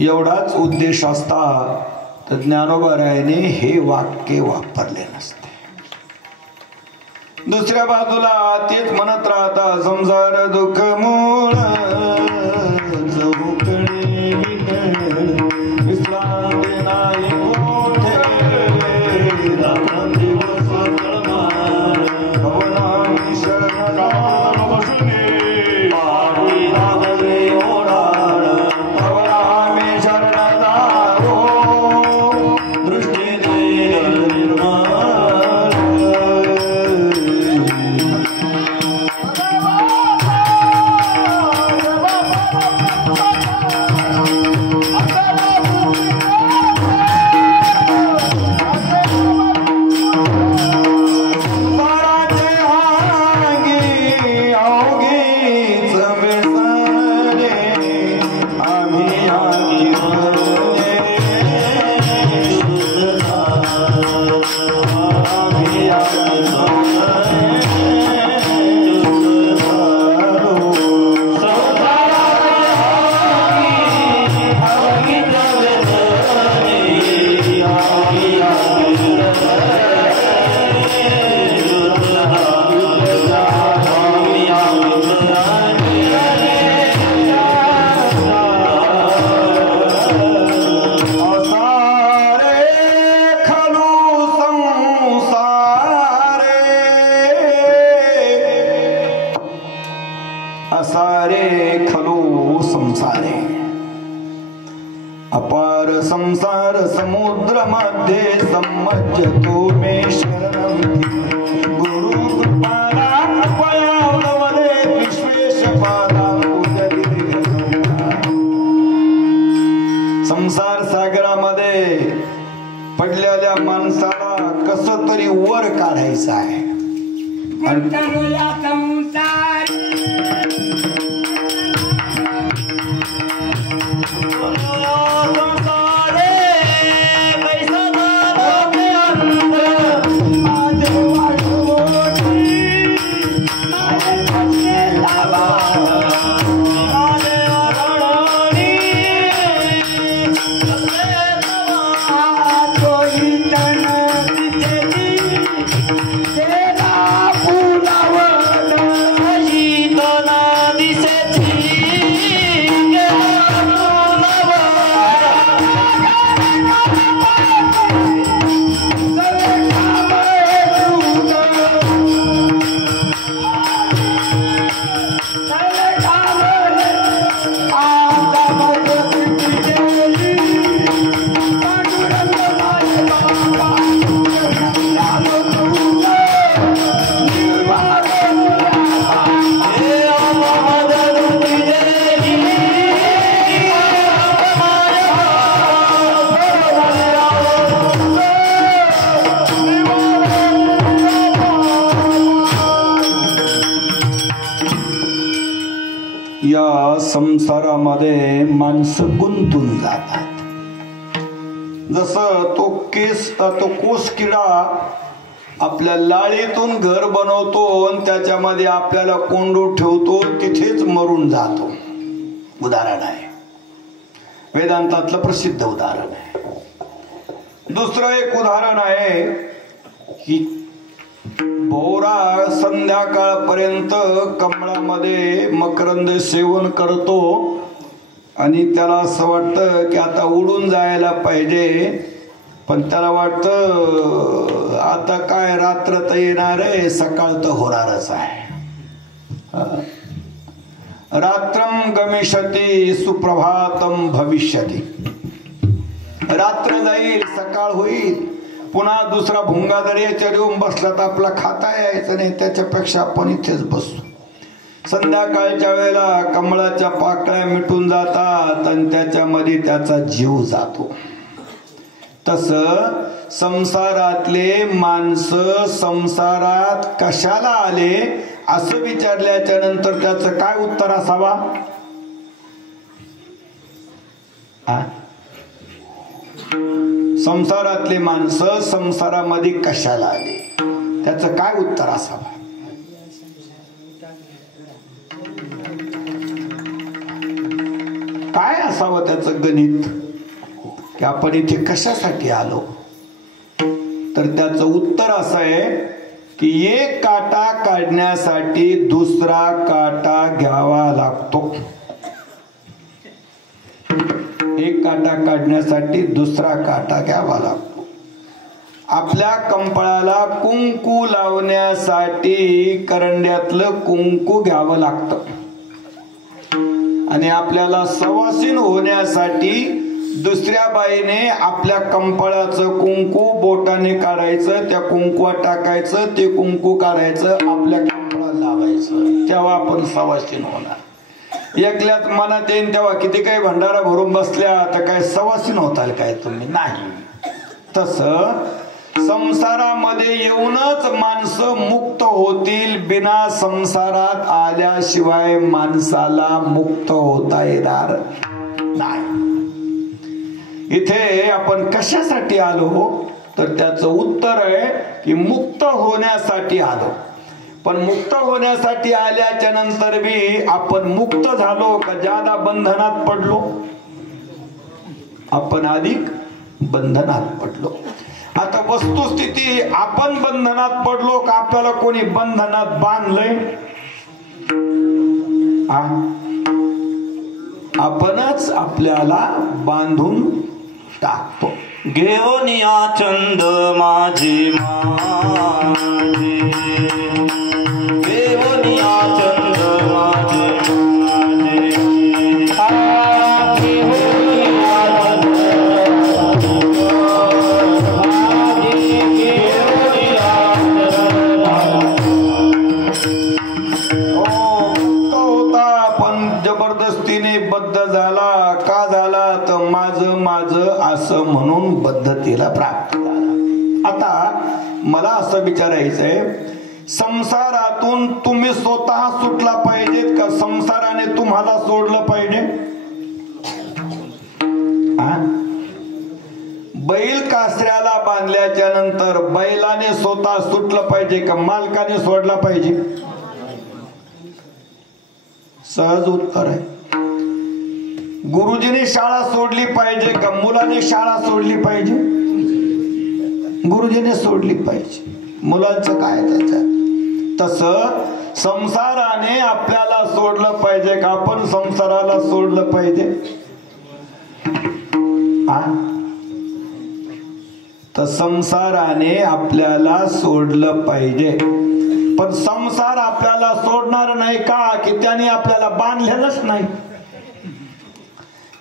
एवढाच उद्देश असता तर ज्ञानोबारायाने हे वाक्य वापरले नसते. दुसऱ्या बाजूला तेच म्हणत राहता संसार दुःख मूळ चौकडी विश्रांती नाही मोठे दिवस भवनामी शरण अपार संसार समुद्र मध्ये सम्मज्जतो मे शरणं गुरु कृपादापयावले विश्वेश पादा संसार सागरामध्ये पडलेल्या माणसाला कसं तरी वर काढायचं आहे. संसारामध्ये माणसं गुंतून जातात. जसं तो कोस किडा आपल्या लाळीतून घर बनवतो आणि त्याच्यामध्ये आपल्याला कोंडून ठेवतो, तिथेच मरून जातो. उदाहरण आहे, वेदांतातलं प्रसिद्ध उदाहरण आहे. दुसरं एक उदाहरण आहे की भोवरा संध्याकाळपर्यंत कमळामध्ये मकरंद सेवन करतो आणि त्याला असं वाटतं की आता उडून जायला पाहिजे, पण त्याला वाटतं आता काय रात्र तर येणार आहे, सकाळ तर होणारच आहे. रात्रम गमिष्यति सुप्रभातम भविष्यति. रात्र जाईल, सकाळ होईल, पुन्हा दुसरा भुंगा जर याच्यावर येऊन बसला तर आपला खाता यायचं नाही, त्याच्यापेक्षा आपण इथेच बसू. संध्याकाळच्या वेळेला कमळाच्या पाकळ्या मिटून जातात आणि त्याच्यामध्ये त्याचा जीव जातो. तसं संसारातले माणसं संसारात कशाला आले असं विचारल्याच्या नंतर त्याचं काय उत्तर असावा? संसारातले माणसं संसारामध्ये कशाला आले, त्याचं काय उत्तर असावं? काय असावं त्याचं गणित की आपण इथे कशासाठी आलो? तर त्याचं उत्तर असं आहे की एक काटा काढण्यासाठी दुसरा काटा घ्यावा लागतो. एक काटा काढण्यासाठी दुसरा काटा घ्यावा लागतो. आपल्या कंपळाला कुंकू लावण्यासाठी करंड्यातलं कुंकू घ्यावं लागतं आणि आपल्याला सवासीन होण्यासाठी दुसऱ्या बाईने आपल्या कंपळाचं कुंकू बोटाने काढायचं, त्या कुंकूवर टाकायचं, ते कुंकू काढायचं, आपल्या कंपळाला लावायचं, तेव्हा आपण सवासीन होणार. एकल्याच मनात येईन तेव्हा किती काही भंडारा भरून बसल्या तर काय सवासीन होताल काय तुम्ही? नाही. तसं संसारामध्ये येऊनच माणसं मुक्त होतील, बिना संसारात आल्याशिवाय माणसाला मुक्त होता येणार नाही. इथे आपण कशासाठी आलो तर त्याचं उत्तर आहे की मुक्त होण्यासाठी आलो. पण मुक्त होण्यासाठी आल्याच्या नंतर बी आपण मुक्त झालो का ज्यादा बंधनात पडलो? आपण अधिक बंधनात पडलो. आता वस्तुस्थिती आपण बंधनात पडलो का आपल्याला कोणी बंधनात बांधलंय? आपणच आपल्याला बांधून टाकतो. घेऊनिया चंद माझी माझी, घेऊनिया चंद माझी बद्ध झाला का झाला तर माझं माझं असं म्हणून बद्धतेला प्राप्त झाला. आता मला असं विचारायचंय, संसारातून तुम्ही स्वतः सुटला पाहिजेत का संसाराने तुम्हाला सोडलं पाहिजे? बैल कासऱ्याला बांधल्याच्या नंतर बैलाने स्वतः सुटलं पाहिजे का मालकाने सोडला पाहिजे? सहज उत्तर आहे, गुरुजीने शाळा सोडली पाहिजे का मुलाने शाळा सोडली पाहिजे? गुरुजीने सोडली पाहिजे. मुलांचं काय त्याच्यात? तसं संसाराने आपल्याला सोडलं पाहिजे का आपण संसाराला सोडलं पाहिजे? तर संसाराने आपल्याला सोडलं पाहिजे. पण संसार आपल्याला सोडणार नाही का की त्याने आपल्याला बांधलेलंच नाही?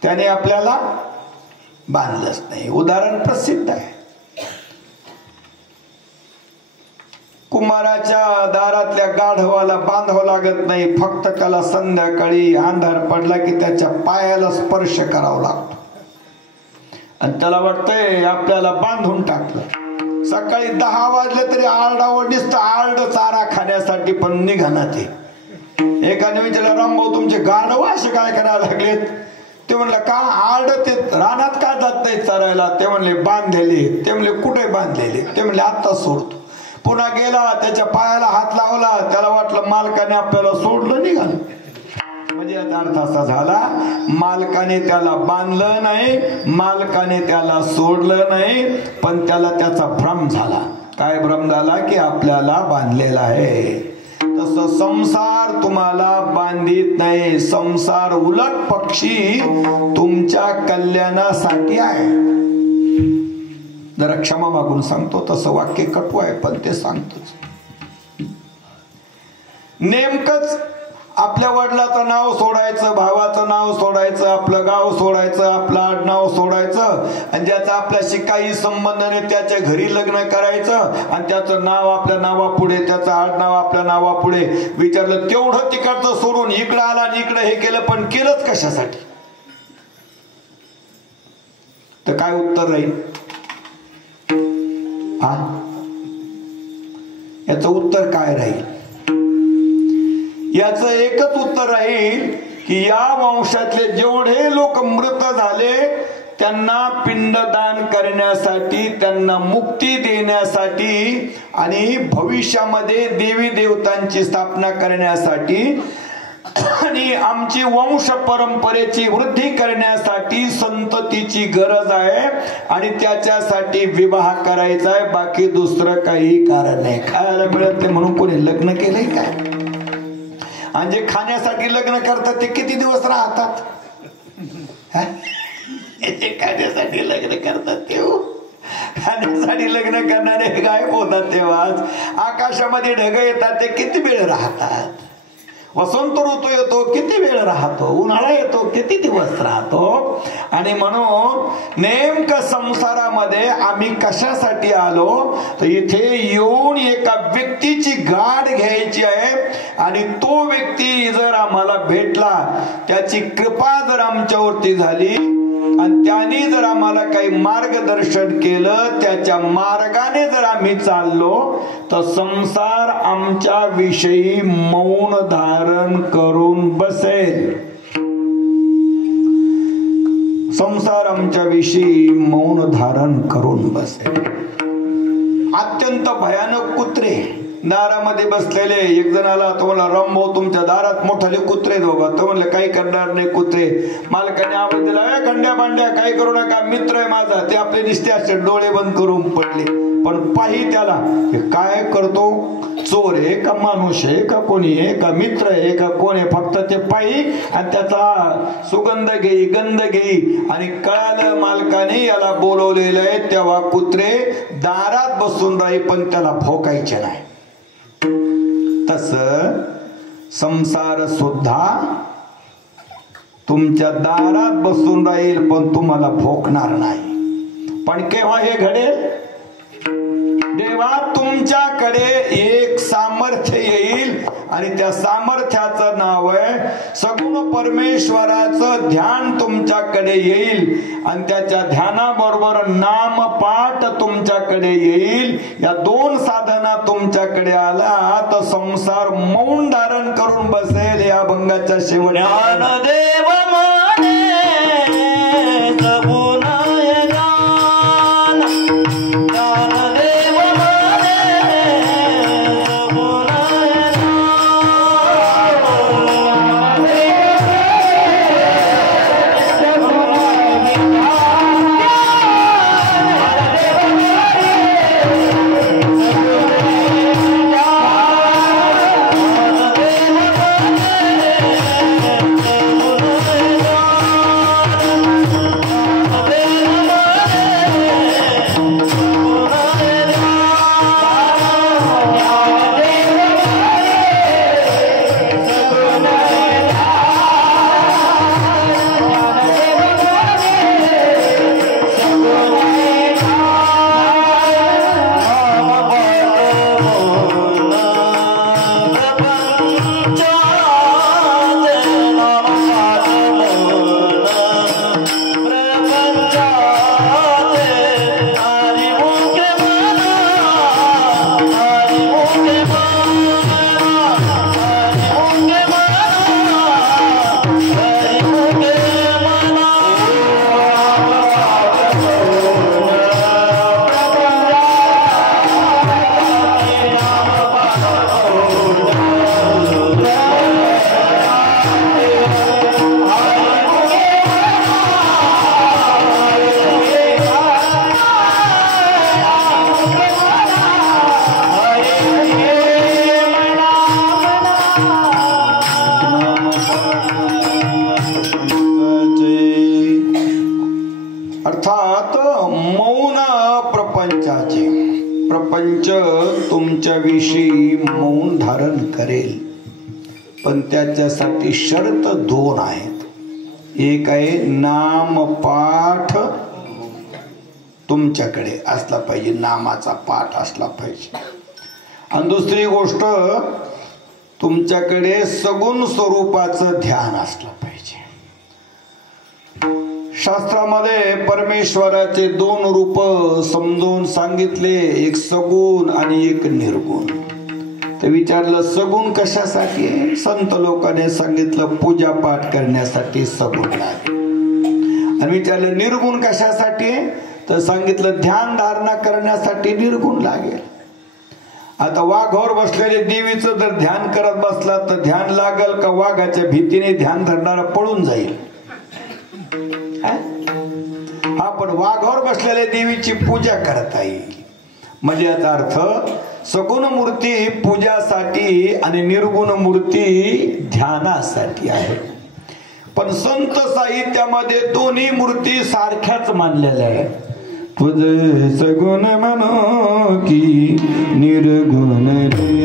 त्याने आपल्याला बांधलंच नाही. उदाहरण प्रसिद्ध आहे. कुंभाराच्या दारातल्या गाढवाला बांधावं लागत नाही, फक्त त्याला संध्याकाळी अंधार पडला की त्याच्या पायाला स्पर्श करावा लागतो आणि त्याला वाटतंय आपल्याला बांधून टाकलं. सकाळी 10 वाजले तरी आरडाओरड नुसतं आरड चारा खाण्यासाठी पण निघाना ते एकाने विचारलं, रामभाऊ तुमचे गाढव असे काय करायला लागलेत? ते म्हणलं, का आड ते रानात का जात नाही चरायला? ते म्हणले, बांधलेले. ते म्हणले, कुठे बांधलेले? ते म्हणले, आत्ता सोडतो. पुन्हा गेला, त्याच्या पायाला हात लावला, त्याला वाटलं मालकाने आपल्याला सोडलं, निघालं. म्हणजे याचा अर्थ असा झाला, मालकाने त्याला बांधलं नाही, मालकाने त्याला सोडलं नाही, पण त्याला त्याचा भ्रम झाला. काय भ्रम झाला? की आपल्याला बांधलेला आहे. तसं संसार तुम्हाला बांधित नाही. संसार उलट पक्षी तुमच्या कल्याणासाठी आहे. जरा क्षमा मागून सांगतो, तसं वाक्य कटू आहे पण ते सांगतोच. नेमकंच आपल्या वडिलाचं नाव सोडायचं, भावाचं नाव सोडायचं, आपलं गाव सोडायचं, आपलं आडनाव सोडायचं, आणि ज्याचा आपल्याशी काही संबंध नाही त्याच्या घरी लग्न करायचं, आणि त्याचं नाव आपल्या नावापुढे, त्याचं आडनाव आपल्या नावापुढे. विचारलं, तेवढं तिकडचं सोडून इकडं आला आणि इकडं हे केलं, पण केलंच कशासाठी? तर काय उत्तर राहील? याचं उत्तर काय राहील? याचं एकच उत्तर राहील की या वंशातले जेवढे लोक मृत झाले त्यांना पिंडदान करण्यासाठी, त्यांना मुक्ती देण्यासाठी आणि भविष्यामध्ये देवी देवतांची स्थापना करण्यासाठी आणि आमची वंश परंपरेची वृद्धी करण्यासाठी संततीची गरज आहे, आणि त्याच्यासाठी विवाह करायचा आहे. बाकी दुसरं काही कारण नाही. खायला मिळत नाही म्हणून कोणी लग्न केलंय काय? आणि जे खाण्यासाठी लग्न करतात ते किती दिवस राहतात? खाण्यासाठी लग्न करतात ते, खाण्यासाठी लग्न करणारे गायब होतात तेव्हाच. आकाशामध्ये ढग येतात ते किती वेळ राहतात? वसंत ऋतू येतो किती वेळ राहतो? उन्हाळा येतो किती दिवस राहतो? आणि म्हणून नेमकं संसारामध्ये आम्ही कशासाठी आलो? तर इथे येऊन एका व्यक्तीची गाठ घ्यायची आहे, आणि तो व्यक्ती जर आम्हाला भेटला, त्याची कृपा जर आमच्यावरती झाली आणि त्याने जर आम्हाला काही मार्गदर्शन केलं, त्याच्या मार्गाने जर आम्ही चाललो, तर संसार आमच्या विषयी मौन धारण करून बसेल. संसार आमच्या विषयी मौन धारण करून बसेल. अत्यंत भयानक कुत्रे दारामध्ये बसलेले. एक जणाला तो म्हणला, रामभाऊ तुमच्या दारात मोठाले कुत्रे बाबा. तो म्हणलं, काही करणार नाही कुत्रे. मालकाने आवाज दिला, खंड्या भांड्या काही करू नका, मित्र आहे माझा. ते आपले निस्ते असे डोळे बंद करून पडले. पण पाही त्याला, काय करतो? चोर आहे का माणूस आहे का कोणी आहे का मित्र आहे का कोण आहे? फक्त ते पाही आणि त्याचा सुगंध घेई, गंध घेई. आणि कळालं मालकाने याला बोलवलेलं आहे, तेव्हा कुत्रे दारात बसून राही, पण त्याला भोकायचे नाही. तस संसार सुद्धा तुमच्या दारात बसून राहील, पण तुम्हाला भोकणार नाही. पण केव्हा हे घडेल? जेव्हा तुमच्याकडे एक सामर्थ्य येईल, आणि त्या सामर्थ्याचं नाव आहे सगुण परमेश्वराचं ध्यान तुमच्याकडे येईल, आणि त्याच्या ध्यानाबरोबर नामपाठ तुमच्याकडे येईल. या दोन साधना तुमच्याकडे आला तर संसार मौन धारण करून बसेल. या अभंगाच्या शेवट ज्ञानदेव माने सगुण ज्ञान, ज्ञानदेव प्रपंच तुमच्याविषयी मौन धारण करेल, पण त्याच्यासाठी शर्त 2 आहेत. एक आहे नामपाठ तुमच्याकडे असला पाहिजे, नामाचा पाठ असला पाहिजे. आणि दुसरी गोष्ट, तुमच्याकडे सगुण स्वरूपाचं ध्यान असलं पाहिजे. शास्त्रामध्ये परमेश्वराचे 2 रूप समजून सांगितले, एक सगुण आणि एक निर्गुण. तर विचारलं सगुण कशासाठी आहे? संत लोकांनी सांगितलं पूजा पाठ करण्यासाठी सगुण लागेल. आणि विचारलं निर्गुण कशासाठी आहे? तर सांगितलं ध्यान धारणा करण्यासाठी निर्गुण लागेल. आता वाघावर बसलेले देवीचं जर ध्यान करत बसला तर ध्यान लागल का वाघाच्या भीतीने ध्यान धरणारा पळून जाईल? हा, पण वाघावर बसलेल्या देवीची पूजा करता येईल. म्हणजे याचा अर्थ सगुण मूर्ती पूजासाठी आणि निर्गुण मूर्ती ध्यानासाठी आहे. पण संत साहित्यामध्ये दोन्ही मूर्ती सारख्याच मानलेल्या आहेत. तुझे सगुण म्हणो की निर्गुण रे,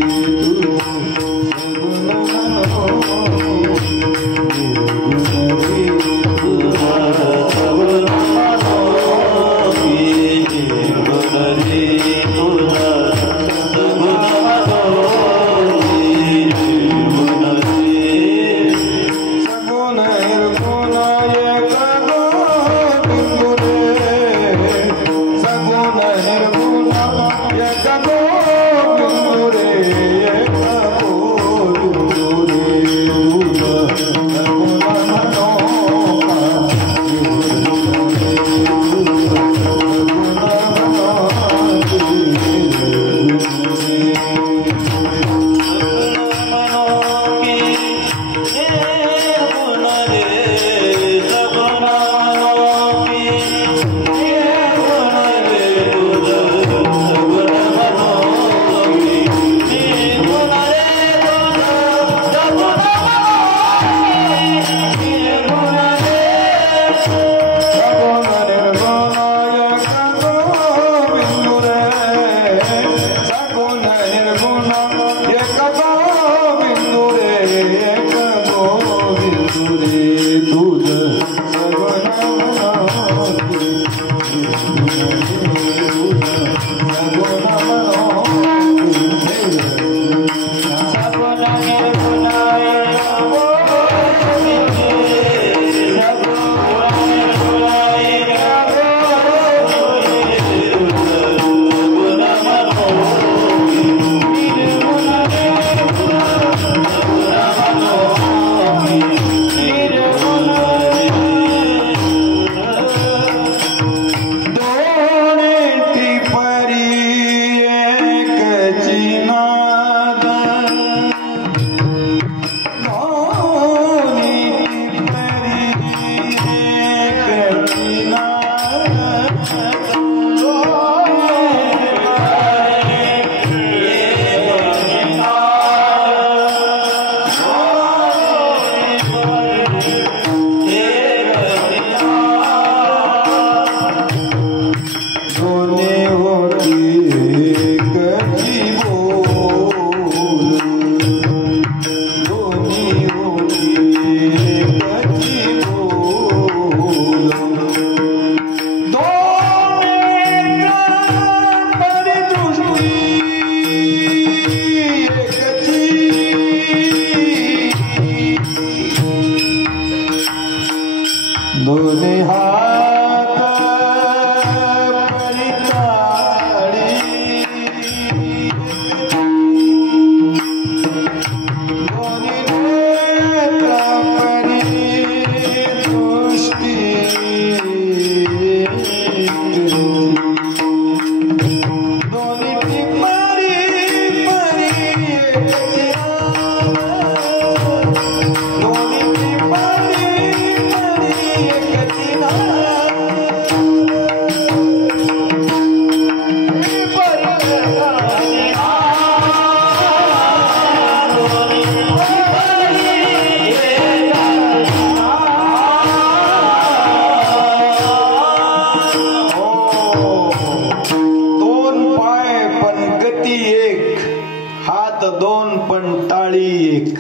दोन पण टाळी एक,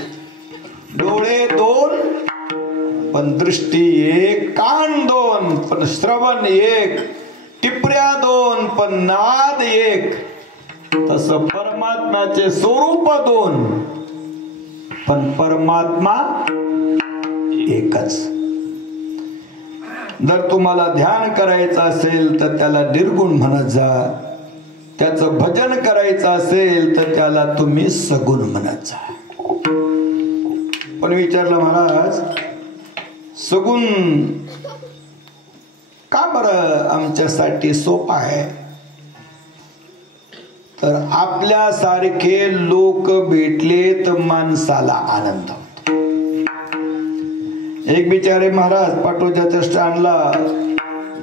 डोळे दोन पण दृष्टी एक, कान दोन पण श्रवण एक, टिपऱ्या दोन पण नाद एक. तसं परमात्म्याचे स्वरूप दोन पण परमात्मा एकच. जर तुम्हाला ध्यान करायचं असेल तर त्याला निर्गुण म्हणत जा, त्याचं भजन करायचं असेल तर त्याला तुम्ही सगुण म्हणत जा. पण विचारलं महाराज, सगुण का बरं आमच्यासाठी सोपा आहे? तर आपल्यासारखे लोक भेटले तर माणसाला आनंद होतो. एक बिचारे महाराज पाटोद्याच्या स्टँडला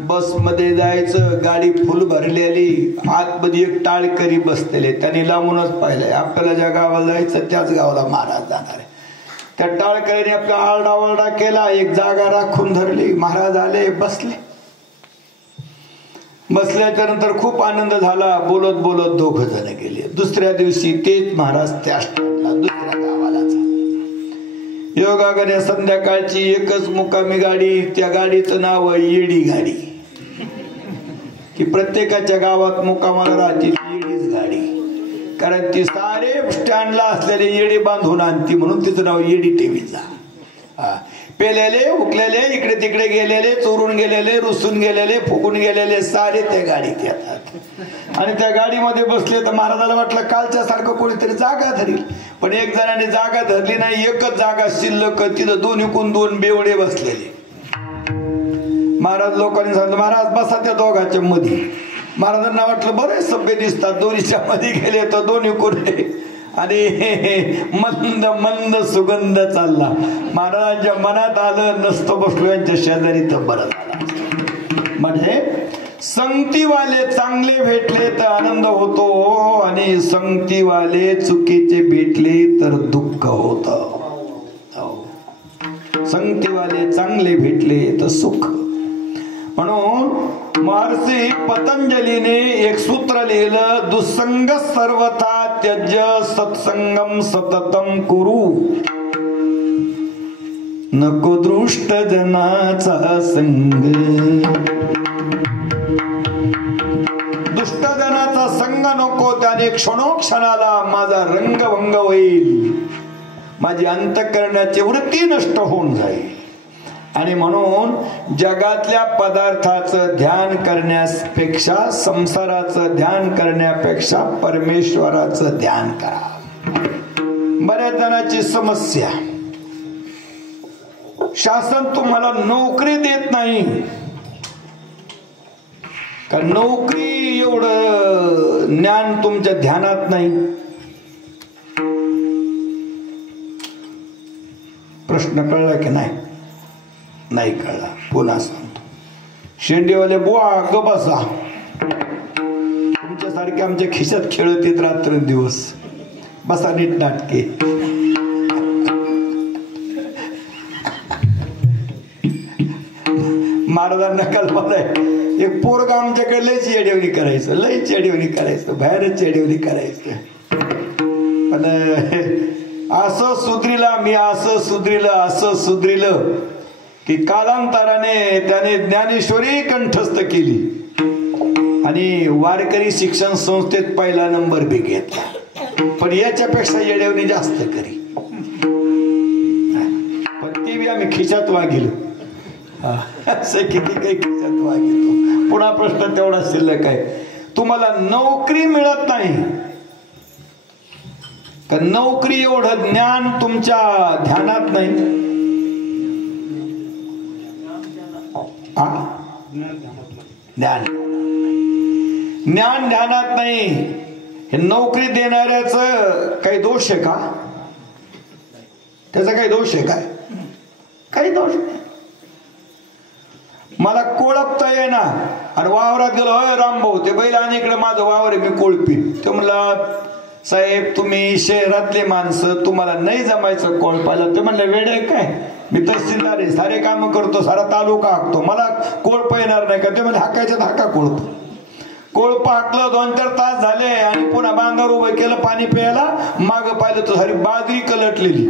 बस मध्ये जायचं, गाडी फुल भरलेली, आतमध्ये एक टाळकरी बसलेले, त्यांनी लांबूनच पाहिलंय आपल्याला ज्या गावाला जायचं त्याच गावाला महाराज जाणार आहे. त्या टाळकरीने आपला आरडाओरडा केला, एक जागा राखून धरली, महाराज आले, बसले. बसल्याच्या नंतर खूप आनंद झाला, बोलत बोलत दोघ जण गेले. दुसऱ्या दिवशी तेच महाराज त्या स्टँडला दुसऱ्या गावाला झाले. योगागणे संध्याकाळची एकच मुकामी गाडी, त्या गाडीचं नाव येडी गाडी, की प्रत्येकाच्या गावात मुकामाला राहते येडीच गाडी, कारण ती सारे स्टँडला असलेले येडे बांधून आणती, म्हणून तिचं नाव येडी टेवीचा. पेलेले उकलेले, इकडे तिकडे गेलेले, चोरून गेलेले, रुसून गेलेले, फुकून गेलेले सारे त्या गाडीत येतात. आणि त्या गाडीमध्ये बसले तर महाराजाला वाटलं कालच्या सारखं कोणीतरी जागा धरील, पण एक जणाने जागा धरली नाही, एकच जागा शिल्लक, तिथं दोन्हीकून दोन बेवडे बसलेले. महाराज लोकांनी सांगितलं, महाराज बसा त्या दोघांच्या मध्ये. महाराजांना वाटलं बरे सभ्य दिसतात, दोन्हीच्या मध्ये गेले तर दोन्ही कोरे, आणि मंद मंद सुगंध चालला. महाराजांच्या मनात आलं, नसतो बसलो यांच्या शेजारी तर बरं झालं. म्हणजे संगतीवाले चांगले भेटले तर आनंद होतो, आणि संगतीवाले चुकीचे भेटले तर दुःख होत. संगतीवाले चांगले भेटले तर सुख. म्हणून महर्षी पतंजलीने एक सूत्र लिहिलं, दुसंग सर्वथा त्यज्य सत्संगम सततम कुरु. नको दृष्ट जनाचा संग. दुष्टजनाचा संग नको, त्याने क्षणोक्षणाला माझा रंगभंग होईल, माझी अंतःकरणाची वृत्ती नष्ट होऊन जाईल. आणि म्हणून जगातल्या पदार्थाचं ध्यान करण्यापेक्षा, संसाराचं ध्यान करण्यापेक्षा परमेश्वराचं ध्यान करा. बऱ्याच जणांची समस्या, शासन तुम्हाला नोकरी देत नाही, कारण नोकरी एवढं ज्ञान तुमच्या ध्यानात नाही. प्रश्न कळला की नाही? नाही कळला. पुन्हा सांगतो, शेंडेवाले बुवा ग बसा, तुमच्यासारखे आमच्या खिशात खेळत येत रात्रंदिवस, बसा नीट नाटके. महाराजांना कल्पना आहे, एक पोरग आमच्याकडे लयच येडेवणी करायचं, लयच येडेवणी करायचं, बाहेरच येडेवणी करायचं. पण असं सुधरीला मी, असं सुधरीलं, असं सुधरीलं की कालांतराने त्याने ज्ञानेश्वरी कंठस्थ केली आणि वारकरी शिक्षण संस्थेत पहिला नंबर बी घेतला. पण याच्यापेक्षा येडेवणी जास्त करी, पण ती बी आम्ही खिशात वागिलो. किती काही खिशात वागितो. पुन्हा प्रश्न तेवढा शिल्लक आहे, तुम्हाला नोकरी मिळत नाही का नोकरी एवढं ज्ञान तुमच्या ध्यानात नाही? ज्ञान ध्यानात नाही. हे नोकरी देणाऱ्याच काही दोष आहे का? त्याचा काही दोष आहे काय? काही दोष नाही. मला कोळपता ये ना, आणि वावरात गेलो, होय रामभाऊ ते बैल आणि इकडे माझं वावर आहे, मी कोळपीन. ते म्हणलं साहेब तुम्ही शहरातले माणसं, तुम्हाला नाही जमायचं कोळपायला. ते म्हणलं वेडे काय, मी तहसीलदार आहे, सारे काम करतो, सारा तालुका हाकतो, मला कोळप येणार नाही का? ते म्हणजे हाकायच्यात हाका कोळप. कोळपा हाकलं 2-4 तास झाले आणि पुन्हा बांधावर उभं केलं पाणी प्यायला. माग पाहिलं तर हरी बाजरी कलटलेली.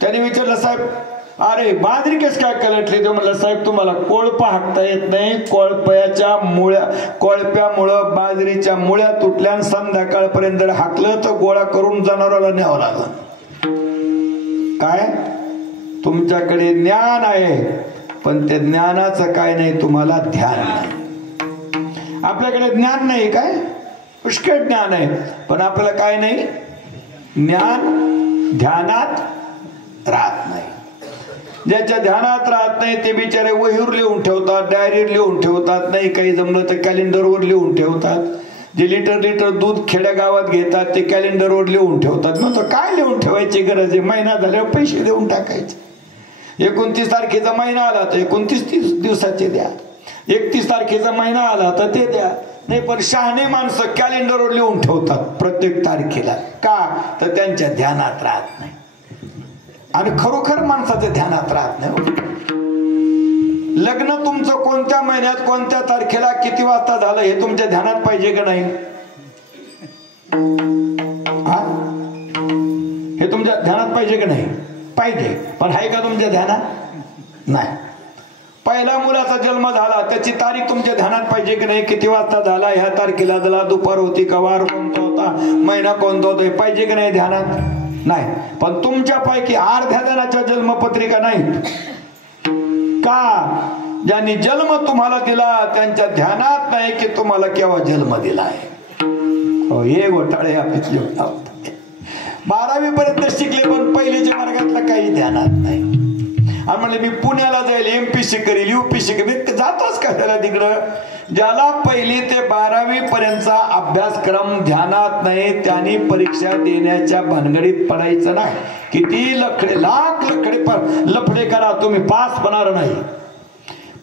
त्याने विचारलं साहेब अरे बाजरी कस काय कलटली? तो म्हणलं साहेब तुम्हाला कोळपा हाकता येत नाही. कोळप्यामुळं बाजरीच्या मुळ्या तुटल्या आणि संध्याकाळपर्यंत जर हाकलं तर गोळा करून जनावराला न्यावं लागलं. काय तुमच्याकडे ज्ञान आहे पण ते ज्ञानाचं काय नाही, तुम्हाला ध्यान नाही. आपल्याकडे ज्ञान नाही काय, पुष्कळ ज्ञान आहे पण आपल्याला काय नाही, ज्ञान ध्यानात राहत नाही. ज्याच्या ध्यानात राहत नाही ते बिचारे वहीवर लिहून ठेवतात, डायरीवर लिहून ठेवतात, नाही काही जमलं तर कॅलेंडरवर लिहून ठेवतात. जे लिटर दूध खेड्या गावात घेतात ते कॅलेंडरवर लिहून ठेवतात. मग तो काय लिहून ठेवायची गरज आहे? महिना झाल्यावर पैसे देऊन टाकायचे. 29 तारखेचा महिना आला तर 29 दिवसाचे द्या, 31 तारखेचा महिना आला तर ते द्या. नाही पण शहाणे माणसं कॅलेंडरवर लिहून ठेवतात प्रत्येक तारखेला. का तर त्यांच्या ध्यानात राहत नाही. आणि खरोखर माणसाच्या ध्यानात राहत नाही. लग्न तुमचं कोणत्या महिन्यात कोणत्या तारखेला किती वाजता झालं हे तुमच्या ध्यानात पाहिजे का नाही? हे तुमच्या ध्यानात पाहिजे का नाही? पाहिजे. पण आहे का तुमच्या ध्यानात? नाही. पहिल्या मुलाचा जन्म झाला त्याची तारीख तुमच्या ध्यानात पाहिजे की नाही? किती वाजता झाला, ह्या तारखेला झाला, दुपार होती का, वार कोणता होता, महिना कोणता होता, हे पाहिजे की नाही ध्यानात? नाही. पण तुमच्यापैकी अर्ध्या जणांच्या जन्मपत्रिका नाही. का? ज्यांनी जन्म तुम्हाला दिला त्यांच्या ध्यानात नाही की तुम्हाला केव्हा जन्म दिला आहे. हे घोटाळे आपले 12वी पर्यंत शिकले पण पहिलेच्या वर्गातला काही ध्यानात नाही. आणि म्हणले मी पुण्याला जाईल, MPC करील, UPC करील, जातोच का त्याला तिकडं? ज्याला 1ली ते 12वी पर्यंतचा अभ्यासक्रम ध्यानात नाही त्यांनी परीक्षा देण्याच्या भानगडीत पडायचं नाही. किती लाख लफडे करा तुम्ही पास होणार नाही.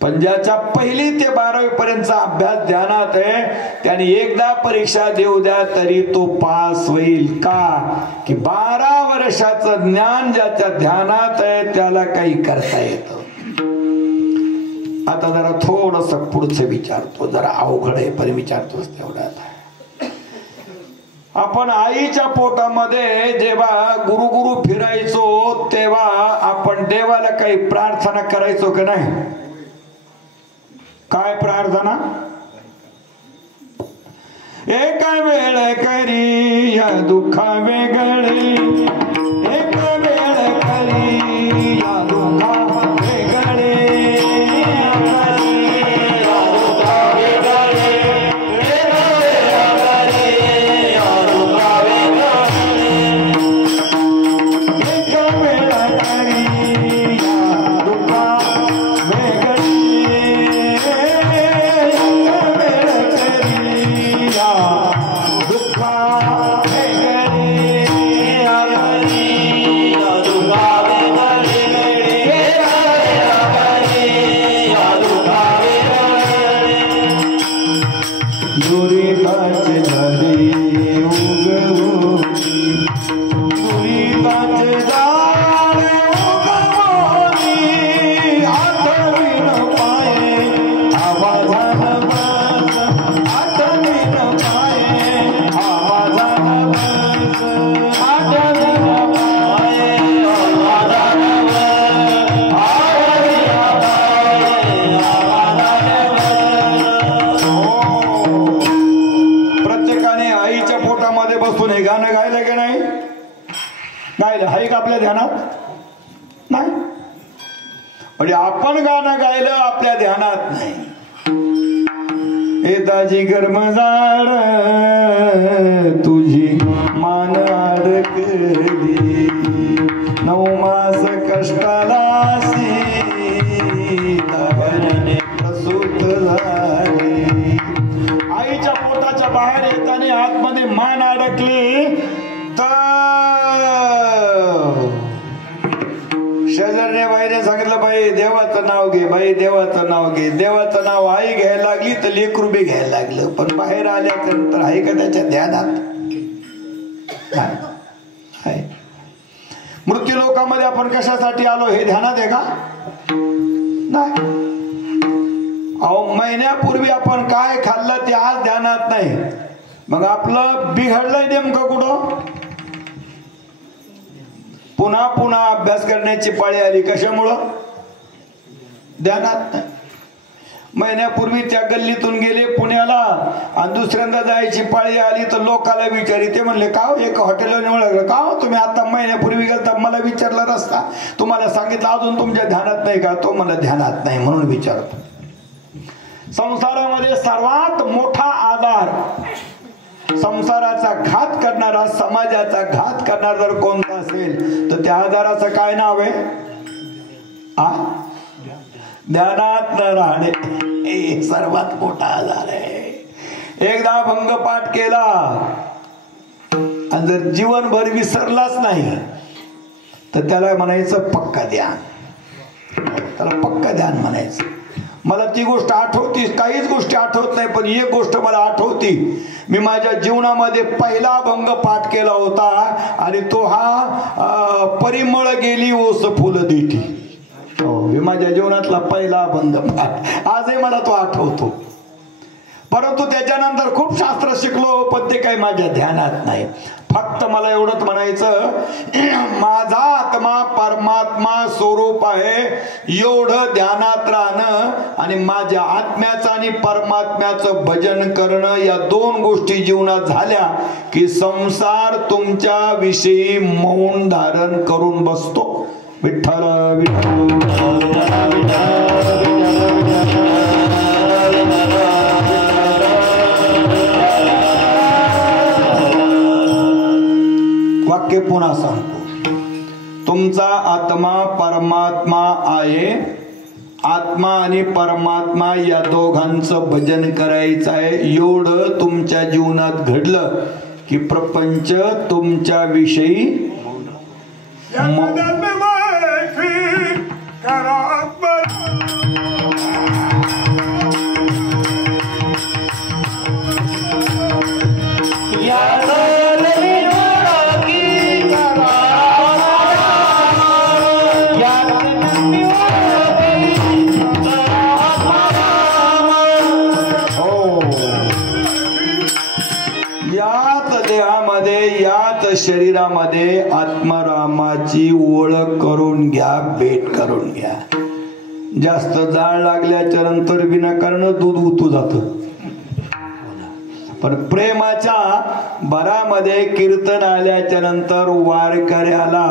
पण ज्याच्या 1ली ते 12वी पर्यंतचा अभ्यास ध्यानात आहे त्याने एकदा परीक्षा देऊ द्या तरी तो पास होईल. का? की 12 वर्षाचं ज्ञान ज्याच्या ध्यानात आहे त्याला काही करता येतं. आता जरा थोडस पुढचं विचारतो, जरा अवघड आहे पण विचारतोच तेवढ्यात. आपण आईच्या पोटामध्ये जेव्हा गुरु फिरायचो तेव्हा आपण देवाला काही प्रार्थना करायचो का नाही? काय प्रार्थना? एका वेळ करी या दुःखा वेगळे, एक वेळ करी या दुःखा वेगळे, आपल्या ध्यानात नाही. म्हणजे आपण गाणं गायलं आपल्या ध्यानात नाही. येताची कर्मजार तुझी मान अडकली, 9 मास कष्टाला सीतावने प्रसूत झाली. आईच्या पोटाच्या बाहेर येताना आतमध्ये मान अडकली तर शेजारने बाईने सांगितलं बाई देवाचं नाव घे, बाई देवाचं नाव घे. देवाचं नाव आई घ्यायला लागली तर लेकरू बी घ्यायला लागलं. पण बाहेर आल्यानंतर आहे का त्याच्या ध्यानात? आहे. मृत्यू लोकांमध्ये आपण कशासाठी आलो हे ध्यानात आहे का? नाही. अहो महिन्यापूर्वी आपण काय खाल्लं ते आज ध्यानात नाही, मग आपलं बिघडलंय नेमकं कुठं? पुन्हा पुन्हा अभ्यास करण्याची पाळी आली, कशामुळं? ध्यानात नाही. महिन्यापूर्वी त्या गल्लीतून गेले पुण्याला आणि दुसऱ्यांदा जायची पाळी आली तर लोकाला विचारी, ते म्हणले का एक हॉटेलने ओळखलं का तुम्ही आता महिन्यापूर्वी गेलता, मला विचारला रस्ता, तुम्हाला सांगितलं अजून तुमच्या ध्यानात नाही का? तो मला ध्यानात नाही म्हणून विचारतो. संसारामध्ये सर्वात मोठा आधार, संसाराचा घात करणारा, समाजाचा घात करणारा जर कोणता असेल तर त्या आधाराचं काय नाव आहे? ध्यानात न राहणे. हे सर्वात मोठा आधार आहे. एकदा भंगपाठ केला आणि जर जीवनभर विसरलाच नाही तर त्याला म्हणायचं पक्का ध्यान. त्याला पक्का ध्यान म्हणायचं. मला ती गोष्ट आठवती, काहीच गोष्टी आठवत नाही, पण एक गोष्ट मला आठवती. मी माझ्या जीवनामध्ये पहिला भंग पाठ केला होता आणि तो हा परिमळ गेली ओस फुल देठी. मी माझ्या जीवनातला पहिला भंग पाठ आजही मला तो आठवतो. परंतु त्याच्यानंतर खूप शास्त्र शिकलो, पण ते काही माझ्या ध्यानात नाही. फक्त मला एवढंच म्हणायचं, माझा आत्मा परमात्मा स्वरूप आहे एवढं ध्यानात राहणं आणि माझ्या आत्म्याचं आणि परमात्म्याचं भजन करणं, या दोन गोष्टी जीवनात झाल्या की संसार तुमच्या विषयी मौन धारण करून बसतो. विठ्ठल वाक्य पुन्हा सांगतो. तुमचा आत्मा परमात्मा आहे. आत्मा आणि परमात्मा या दोघांचं भजन करायचं आहे. एवढं तुमच्या जीवनात घडलं की प्रपंच तुमच्या विषयी शरीरामध्ये आत्मारामाची ओळख करून घ्या, भेट करून घ्या. जास्त जाळ लागल्याच्या नंतर विनाकारण दूध उतू जात, पण प्रेमाच्या भरामध्ये कीर्तन आल्याच्या नंतर वारकऱ्याला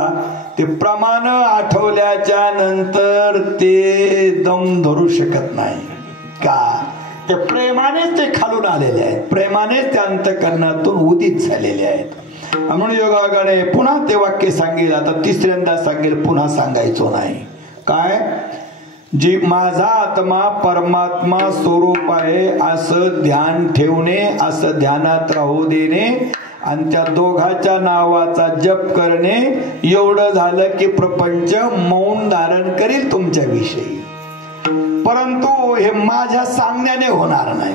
ते प्रमाण आठवल्याच्या नंतर ते दम धरू शकत नाही. का? ते प्रेमानेच ते खालून आलेले आहेत, प्रेमानेच ते अंतःकरणातून उदित झालेले आहेत. म्हणून योगाकडे पुन्हा ते वाक्य सांगेल, आता तिसऱ्यांदा सांगेल, पुन्हा सांगायचो नाही. काय? जी माझा आत्मा परमात्मा स्वरूप आहे असं ध्यान ठेवणे, असं ध्यानात राहू देणे आणि त्या दोघाच्या नावाचा जप करणे. एवढं झालं की प्रपंच मौन धारण करील तुमच्या विषयी. परंतु हे माझ्या सांगण्याने होणार नाही,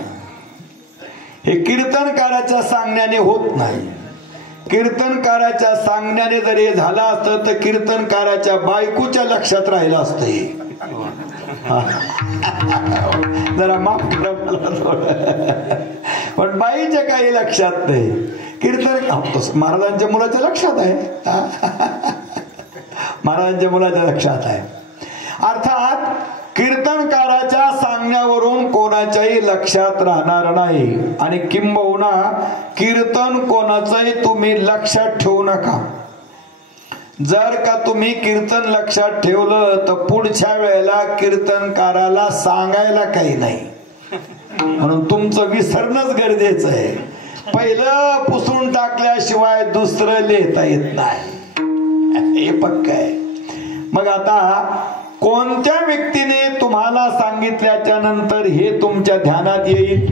हे कीर्तनकाराच्या सांगण्याने होत नाही. कीर्तनकाराच्या सांगण्याने जर हे झालं असतं तर कीर्तनकाराच्या बायकोच्या लक्षात राहिलं असतं. हे जरा माफ करा मला, पण बाईच्या काही लक्षात नाही. कीर्तन महाराजांच्या मुलाच्या लक्षात आहे, महाराजांच्या मुलाच्या लक्षात आहे. अर्थात कीर्तनकाराच्या सांगण्यावरून कोणाच्याही लक्षात राहणार नाही आणि किंबहुना कीर्तन कोणाचंही तुम्ही लक्षात ठेवू नका. जर का तुम्ही कीर्तन लक्षात ठेवलं तर पुढच्या वेळेला कीर्तनकाराला सांगायला काही नाही, म्हणून तुमचं विसरणंच गरजेचं आहे. पहिलं पुसून टाकल्याशिवाय दुसरं लिहिता येत नाही, हे पक्क आहे. मग आता कोणत्या व्यक्तीने तुम्हाला सांगितल्याच्या नंतर हे तुमच्या ध्यानात येईल?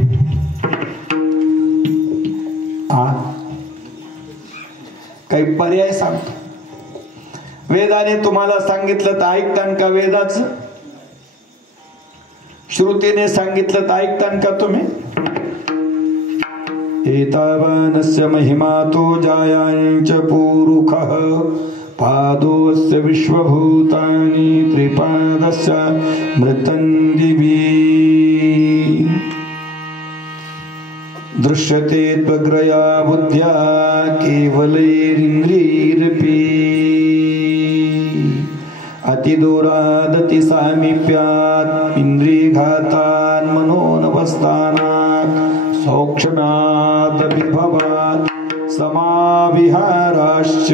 काही पर्याय सांगतो. वेदाने तुम्हाला सांगितलं तर ऐकतान का? वेदाचं श्रुतीने सांगितलं तर ऐकतान का तुम्ही? एतावानस्य महिमा तो जायांच पुरुखः पादोस्य विश्वभूतानि त्रिपादस्य मृतं दिवी. दृश्यते त्वग्रया बुद्ध्या केवलैरिन्द्रियैरपि अतिदूरादति सामीप्यात् इंद्रियघातान् मनोनवस्थानात् सौक्ष्म्यादपि भवात् समाविहाराश्च.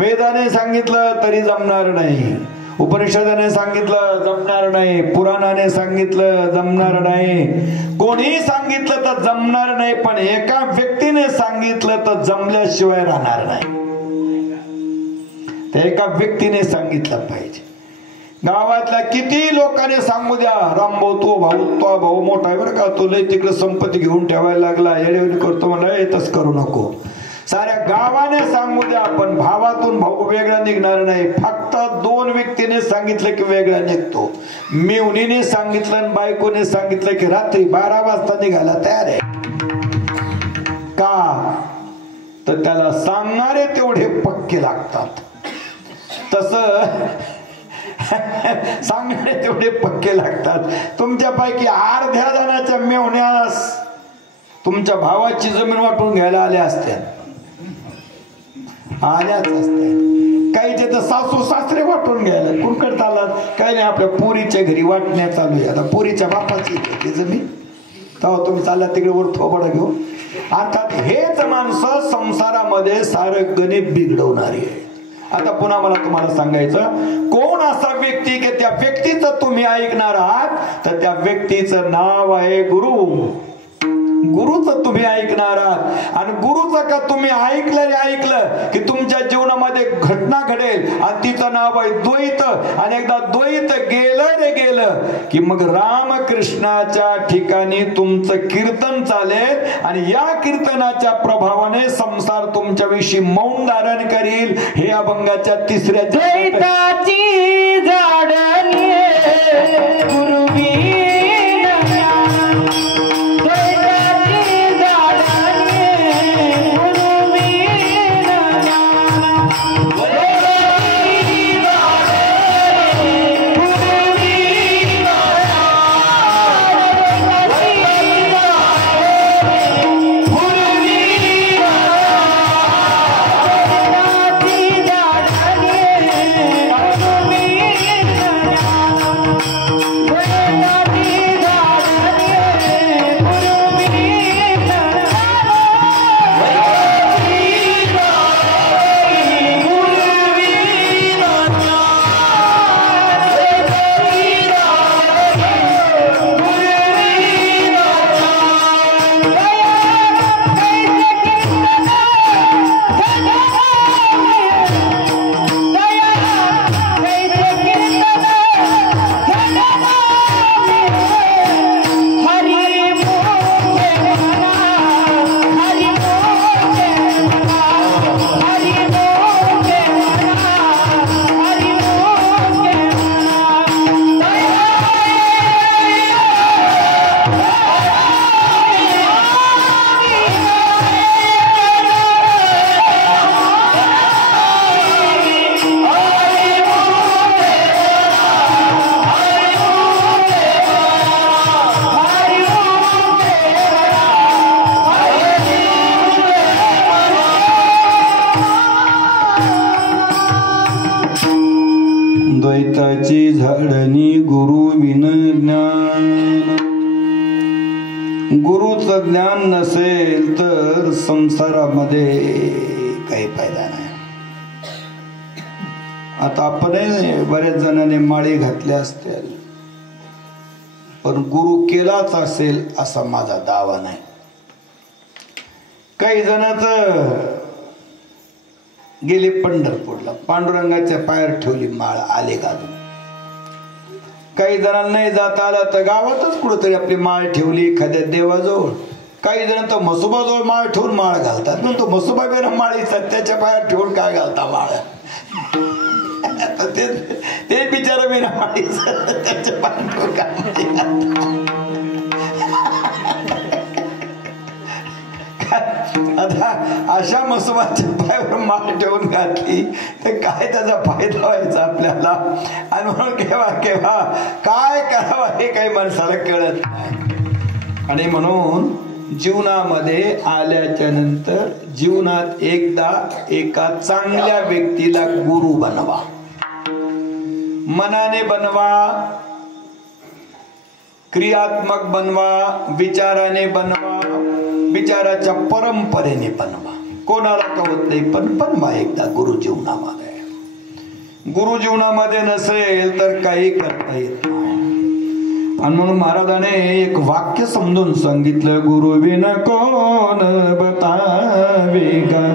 वेदाने सांगितलं तरी जमणार नाही, उपनिषदाने सांगितलं जमणार नाही, पुराणाने सांगितलं जमणार नाही, कोणी सांगितलं तर जमणार नाही, पण एका व्यक्तीने सांगितलं तर जमल्याशिवाय राहणार नाही. त्या एका व्यक्तीने सांगितलं पाहिजे. गावातल्या किती लोकांनी सांगू द्या, रामभाऊ तो भाऊ मोठा आहे बरं का, तो लय तिकडे संपत्ती घेऊन ठेवायला लागला, येडेवणी करतो म्हणला, येतच करू नको. साऱ्या गावाने सांगू द्या, पण भावातून भाऊ वेगळा निघणार नाही. फक्त दोन व्यक्तीने सांगितलं की वेगळा निघतो. मेवणीने सांगितलं आणि बायकोने सांगितलं की रात्री 12 वाजता निघायला तयार आहे. का तर त्याला सांगणारे तेवढे पक्के लागतात. तस सांगणारे तेवढे पक्के लागतात. तुमच्यापैकी अर्ध्या जणांच्या मेवण्यास तुमच्या भावाची जमीन वाटून घ्यायला आल्याच असत्या. काहीचे तर सासू सासरे वाटून घ्यायला कुणकड चालतात. काही नाही, आपल्या पोरीच्या घरी वाटण्या चालू आहे. आता पोरीच्या बापाची ती जमीन, तेव्हा तुम्ही चालला तिकडे वर थोबडा घेऊन. अर्थात हेच माणसं संसारामध्ये सारं गणित बिघडवणारी आहे. आता पुन्हा मला तुम्हाला सांगायचं, कोण असा व्यक्ती की त्या व्यक्तीचं तुम्ही ऐकणार आहात, तर त्या व्यक्तीचं नाव आहे गुरु. गुरुचं तुम्ही ऐकणार आहात. आणि गुरुचं का तुम्ही ऐकलं की तुमच्या जीवनामध्ये घटना घडेल, आणि तिचं नाव आहे द्वैत. आणि एकदा द्वैत गेलं की मग रामकृष्णाच्या ठिकाणी तुमचं कीर्तन चालेल, आणि या कीर्तनाच्या प्रभावाने संसार तुमच्याविषयी मौन धारण करील. हे अभंगाच्या 3ऱ्या द्वैताची झाडणी गुरुवी द्वैताची झाडणी गुरु विन ज्ञान. गुरुचं ज्ञान नसेल तर संसारामध्ये काही फायदा नाही. आता आपण बऱ्याच जणांनी माळी घातल्या असतील, पण गुरु केलाच असेल असा माझा दावा नाही. काही जणांचं गेले पंढरपूरला, पांडुरंगाच्या पायावर ठेवली माळ, आले घालून. काही जणांना नाही जाता आलं तर गावातच कुठेतरी आपली माळ ठेवली एखाद्या देवाजवळ. काही जण तर म्हसोबाजवळ माळ ठेवून माळ घालतात. पण तो म्हसोबा बेरा माळीचा त्याच्या पायावर ठेवून काय घालता माळ? ते बिचारा बिना माळीचा त्याच्या पायावर ठेवून काय? आता अशा म्हसोबाच्या पायावर माळ ठेवून घातली तर काय त्याचा फायदा व्हायचा आपल्याला? आणि म्हणून केव्हा केव्हा काय करावं हे काही माणसाला कळत नाही. आणि म्हणून जीवनामध्ये आल्याच्या नंतर जीवनात एकदा एका चांगल्या व्यक्तीला गुरु बनवा. मनाने बनवा, क्रियात्मक बनवा, विचाराने बनवा, विचाराच्या परंपरेने बनवा. कोणाला कळत नाही पण बनवा एकदा गुरु जीवनामध्ये. गुरु जीवनामध्ये नसेल तर काही करता येत नाही. आणि म्हणून महाराजाने एक वाक्य समजून सांगितलं, गुरु विन कोण बतावेगा,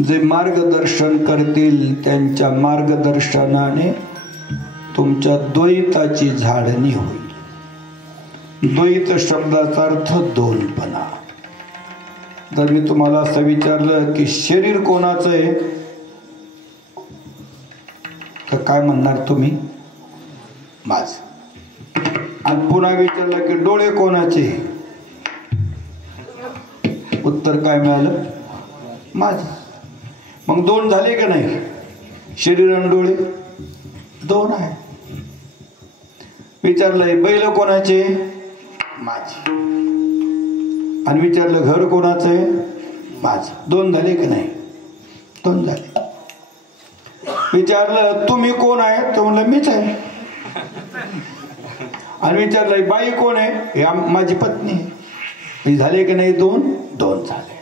जे मार्गदर्शन करतील त्यांच्या मार्गदर्शनाने तुमच्या द्वैताची झाडणी होईल. द्वैत शब्दाचा अर्थ दोनपणा. जर मी तुम्हाला असं विचारलं की शरीर कोणाचं आहे तर काय म्हणणार तुम्ही? माझं. आणि पुन्हा विचारलं की डोळे कोणाचे, उत्तर काय मिळालं? माझं. मग दोन झाले का नाही? शरीर आणि डोळे दोन आहे. विचारलंय बैल कोणाचे? माझे. आणि विचारलं घर कोणाचं आहे? माझं. दोन झाले का नाही? दोन झाले. विचारलं तुम्ही कोण आहे? तो म्हणलं मीच आहे. आणि विचारलं बाई कोण आहे? माझी पत्नी आहे. झाले की नाही? दोन. दोन झाले.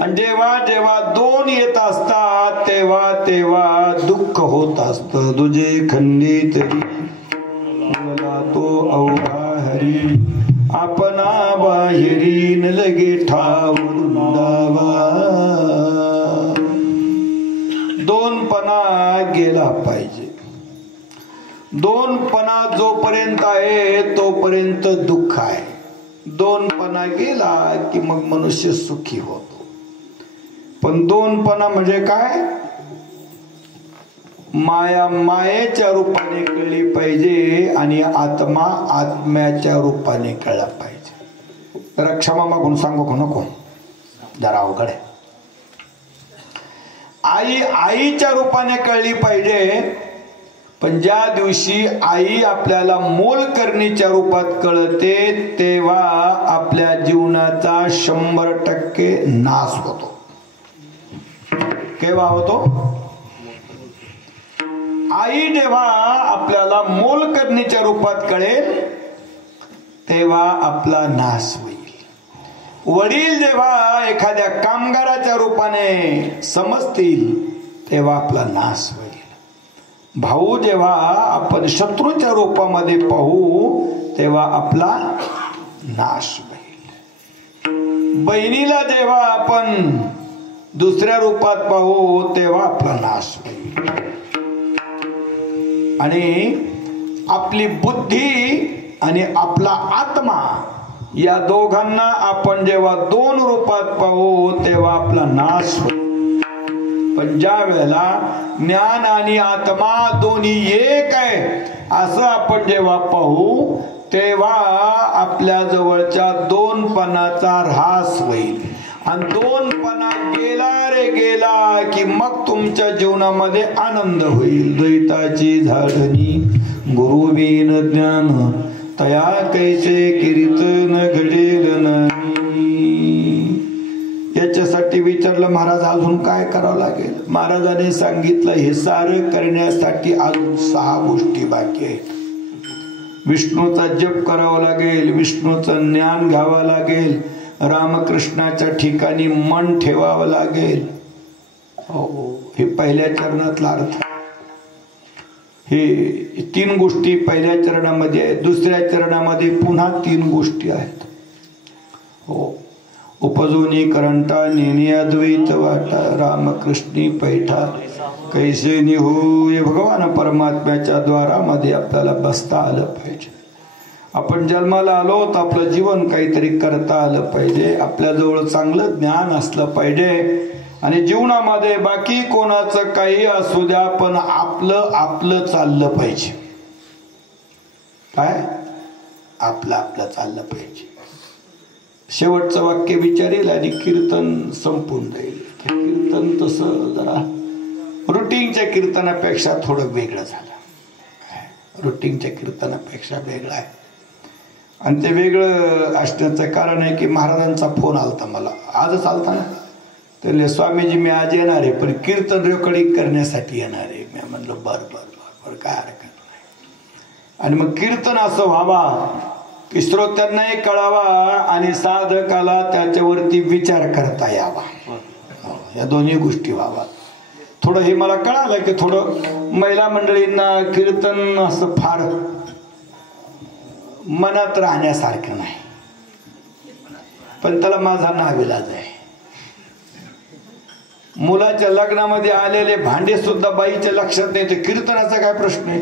आणि जेव्हा जेव्हा दोन येत असतात तेव्हा तेव्हा दुःख होत असत. तुझे खंडित मला तो अवघा हरी आपणा बाहेरी न लगे ठावून दावा. दोनपणा गेला पाहिजे. दोनपणा जोपर्यंत आहे तोपर्यंत दुःख आहे. दोनपणा गेला की मग मनुष्य सुखी होतो. पण दोनपणा म्हणजे काय? माया मायेच्या रूपाने कळली पाहिजे आणि आत्मा आत्म्याच्या रूपाने कळला पाहिजे. जरा क्षमा मागून सांगू का नको? जरा अवघड आहे. आई आईच्या रूपाने कळली पाहिजे. पण ज्या दिवशी आई आपल्याला मोलकरणीच्या रूपात कळते तेव्हा आपल्या जीवनाचा 100% नाश होतो. केव्हा होतो? आई जेव्हा आपल्याला मोलकरणीच्या रूपात कळेल तेव्हा आपला नाश होईल. वडील जेव्हा एखाद्या कामगाराच्या रूपाने समजतील तेव्हा आपला नाश होईल. भाऊ जेव्हा आपण शत्रूच्या रूपामध्ये पाहू तेव्हा आपला नाश होईल. बहिणीला जेव्हा आपण दुसऱ्या रूपात पाहू तेव्हा आपला नाश होईल. आणि आपली बुद्धी आणि आपला आत्मा या दोघांना आपण जेव्हा दोन रूपात पाहू तेव्हा आपला नाश होईल. पण ज्या वेळेला ज्ञान आणि आत्मा दोन्ही एक आहे असं आपण जेव्हा पाहू तेव्हा आपल्या जवळच्या दोनपणाचा ऱ्हास होईल. आणि दोनपणा गेला रे गेला की मग तुमच्या जीवनामध्ये आनंद होईल. द्वैताची झाडणी गुरुविन ज्ञान तया कैसे कीर्तन घडेल नाही. याच्यासाठी विचारलं महाराज अजून काय करावं लागेल. महाराजांनी सांगितलं हे सारं करण्यासाठी अजून 6 गोष्टी बाकी आहेत. विष्णूचा जप करावा लागेल, विष्णूचं ज्ञान घ्यावं लागेल, रामकृष्णाच्या ठिकाणी मन ठेवावं लागेल. हे पहिल्या चरणातला अर्थ. हे 3 गोष्टी पहिल्या चरणामध्ये आहेत. दुसऱ्या चरणामध्ये पुन्हा 3 गोष्टी आहेत. हो, उपजोनी करंटा नेनी अद्वैत वाटा रामकृष्णी पैठा कैसे निहोय. भगवान परमात्म्याच्या द्वारामध्ये आपल्याला बसता आलं पाहिजे. आपण जन्माला आलो तर आपलं जीवन काहीतरी करता आलं पाहिजे. आपल्याजवळ चांगलं ज्ञान असलं पाहिजे. आणि जीवनामध्ये बाकी कोणाचं काही असू द्या पण आपलं चाललं पाहिजे. काय आपलं चाललं पाहिजे. शेवटचं वाक्य विचारेल आणि कीर्तन संपून जाईल. कीर्तन तसं जरा रुटीनच्या कीर्तनापेक्षा थोडं वेगळं झालं. रुटीनच्या कीर्तनापेक्षा वेगळं आहे. आणि ते वेगळं असण्याचं कारण आहे की महाराजांचा फोन आलता मला. आजच आलता ना. तर स्वामीजी मी आज येणार आहे पण कीर्तन रेकॉर्डिंग करण्यासाठी येणार आहे. मी म्हणलं बरं काय हरकत नाही. आणि मग कीर्तन असं व्हावा की श्रोत्यांनाही कळावा आणि साधकाला त्याच्यावरती विचार करता यावा. या दोन्ही गोष्टी व्हावा. थोडं हे मला कळालं की थोडं महिला मंडळींना कीर्तन असं फार मनात राहण्यासारखं नाही. पण त्याला माझा नाविलाज आहे. मुलाच्या लग्नामध्ये आलेले भांडे सुद्धा बाईच्या लक्षात नाही तर कीर्तनाचा काय प्रश्न आहे.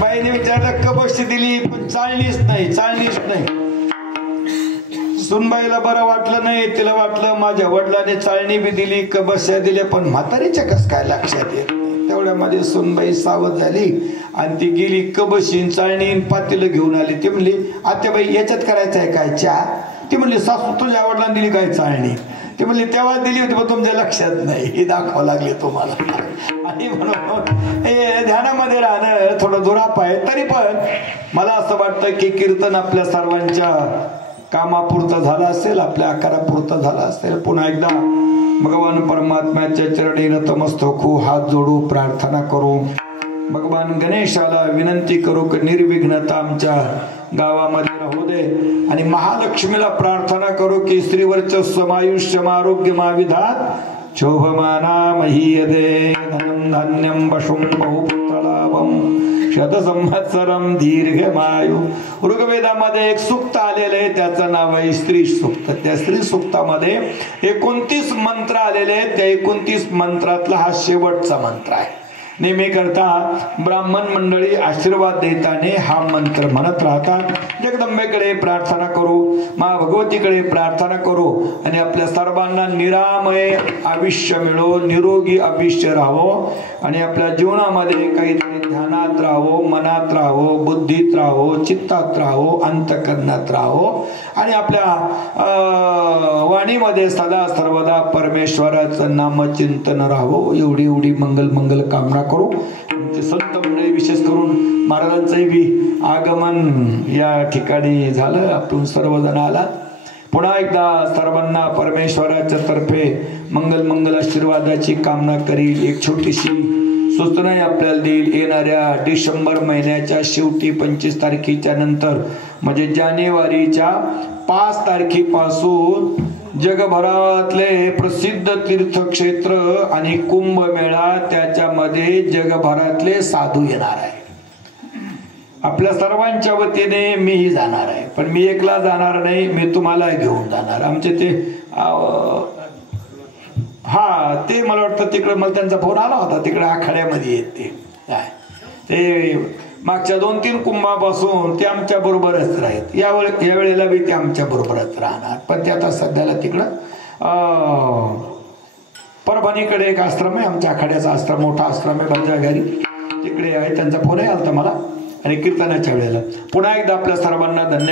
बाईने विचारलं कबशी दिली पण चाळणीच नाही. सुनबाईला बरं वाटलं नाही. तिला वाटलं माझ्या वडिलांनी चाळणी बी दिली कबश्या दिल्या पण म्हातारीच्या कस काय लक्षात येत नाही. तेवढ्यामध्ये सुनबाई सावध झाली आणि ती गेली कबशी चाळणी पातेलं घेऊन आली. ती म्हणली आत्याबाई याच्यात करायचं आहे काय चहा. ती म्हणली सासू तुझ्या वडिलांनी दिली काय चाळणी. ती म्हणली तेव्हा दिली होती पण तुमच्या लक्षात नाही. हे दाखवावं लागले तुम्हाला. आणि म्हणून हे ध्यानामध्ये राहणं थोडं दुराप आहे. तरी पण मला असं वाटतं की कीर्तन आपल्या सर्वांच्या कामापुरतं झालं असेल, आपल्या आकारापुरतं झालं असेल. पुन्हा एकदा भगवान परमात्म्याच्या चरणी नतमस्तक होऊ, हात जोडू, प्रार्थना करू. भगवान गणेशाला विनंती करू की निर्विघ्नता आमच्या गावामध्ये राहू दे. आणि महालक्ष्मीला प्रार्थना करू की स्त्रीवरचं समायुष्यम आरोग्यम विधात शोभमाना महीयते धनं धान्यं पशुं बहुपुत्रलाभं शतसंवत्सरं दीर्घमायु. ऋग्वेदामध्ये एक सूक्त आलेलं आहे त्याचं नाव आहे स्त्री सूक्त. त्या स्त्री सूक्तामध्ये 29 मंत्र आलेले आहेत. त्या 29 मंत्रातला हा शेवटचा मंत्र आहे. नेहमी करता ब्राह्मण मंडळी आशीर्वाद देताना हा मंत्र म्हणत राहतात. जगदंबेकडे प्रार्थना करू, माँ भगवतीकडे प्रार्थना करू आणि आपल्या सर्वांना निरामय आयुष्य मिळो, निरोगी आयुष्य राहावो आणि आपल्या जीवनामध्ये काहीतरी ध्यानात राहावो, मनात राहावो, बुद्धीत राहावो, चित्तात राहावो, अंतकरणात राहावो आणि आपल्या वाणीमध्ये सदा सर्वदा परमेश्वराचं नामचिंतन राहावं. एवढी मंगल कामना करू. आमचे संत मंडळी विशेष करून महाराजांचंही बी आगमन या ठिकाणी झालं. आपण सर्वजण आलात. पुन्हा एकदा सर्वांना परमेश्वराच्या तर्फे मंगल आशीर्वादाची कामना करील. एक छोटीशी सूचना आपल्याला देईल. येणाऱ्या डिसेंबर महिन्याच्या शेवटी 25 तारखेच्या नंतर म्हणजे जानेवारीच्या 5 तारखेपासून जगभरातले प्रसिद्ध तीर्थक्षेत्र आणि कुंभमेळा त्याच्यामध्ये जगभरातले साधू येणार आहे. आपल्या सर्वांच्या वतीने मीही जाणार आहे. पण मी एकला जाणार नाही, मी तुम्हाला घेऊन जाणार. आमचे ते ते मला वाटतं तिकडे मला त्यांचा फोन आला होता. तिकडे आखाड्यामध्ये येत ते मागच्या 2-3 कुंभापासून ते आमच्या बरोबरच राहत. या वेळेला बी ते आमच्या बरोबरच राहणार. पण ते आता सध्याला तिकडं परभणीकडे एक आश्रम आहे, आमच्या आखाड्याचा आश्रम, मोठा आश्रम आहे बंजाघरी, तिकडे आहे. त्यांचा फोनही आलता मला आणि कीर्तनाच्या वेळेला. पुन्हा एकदा आपल्या सर्वांना धन्यवाद.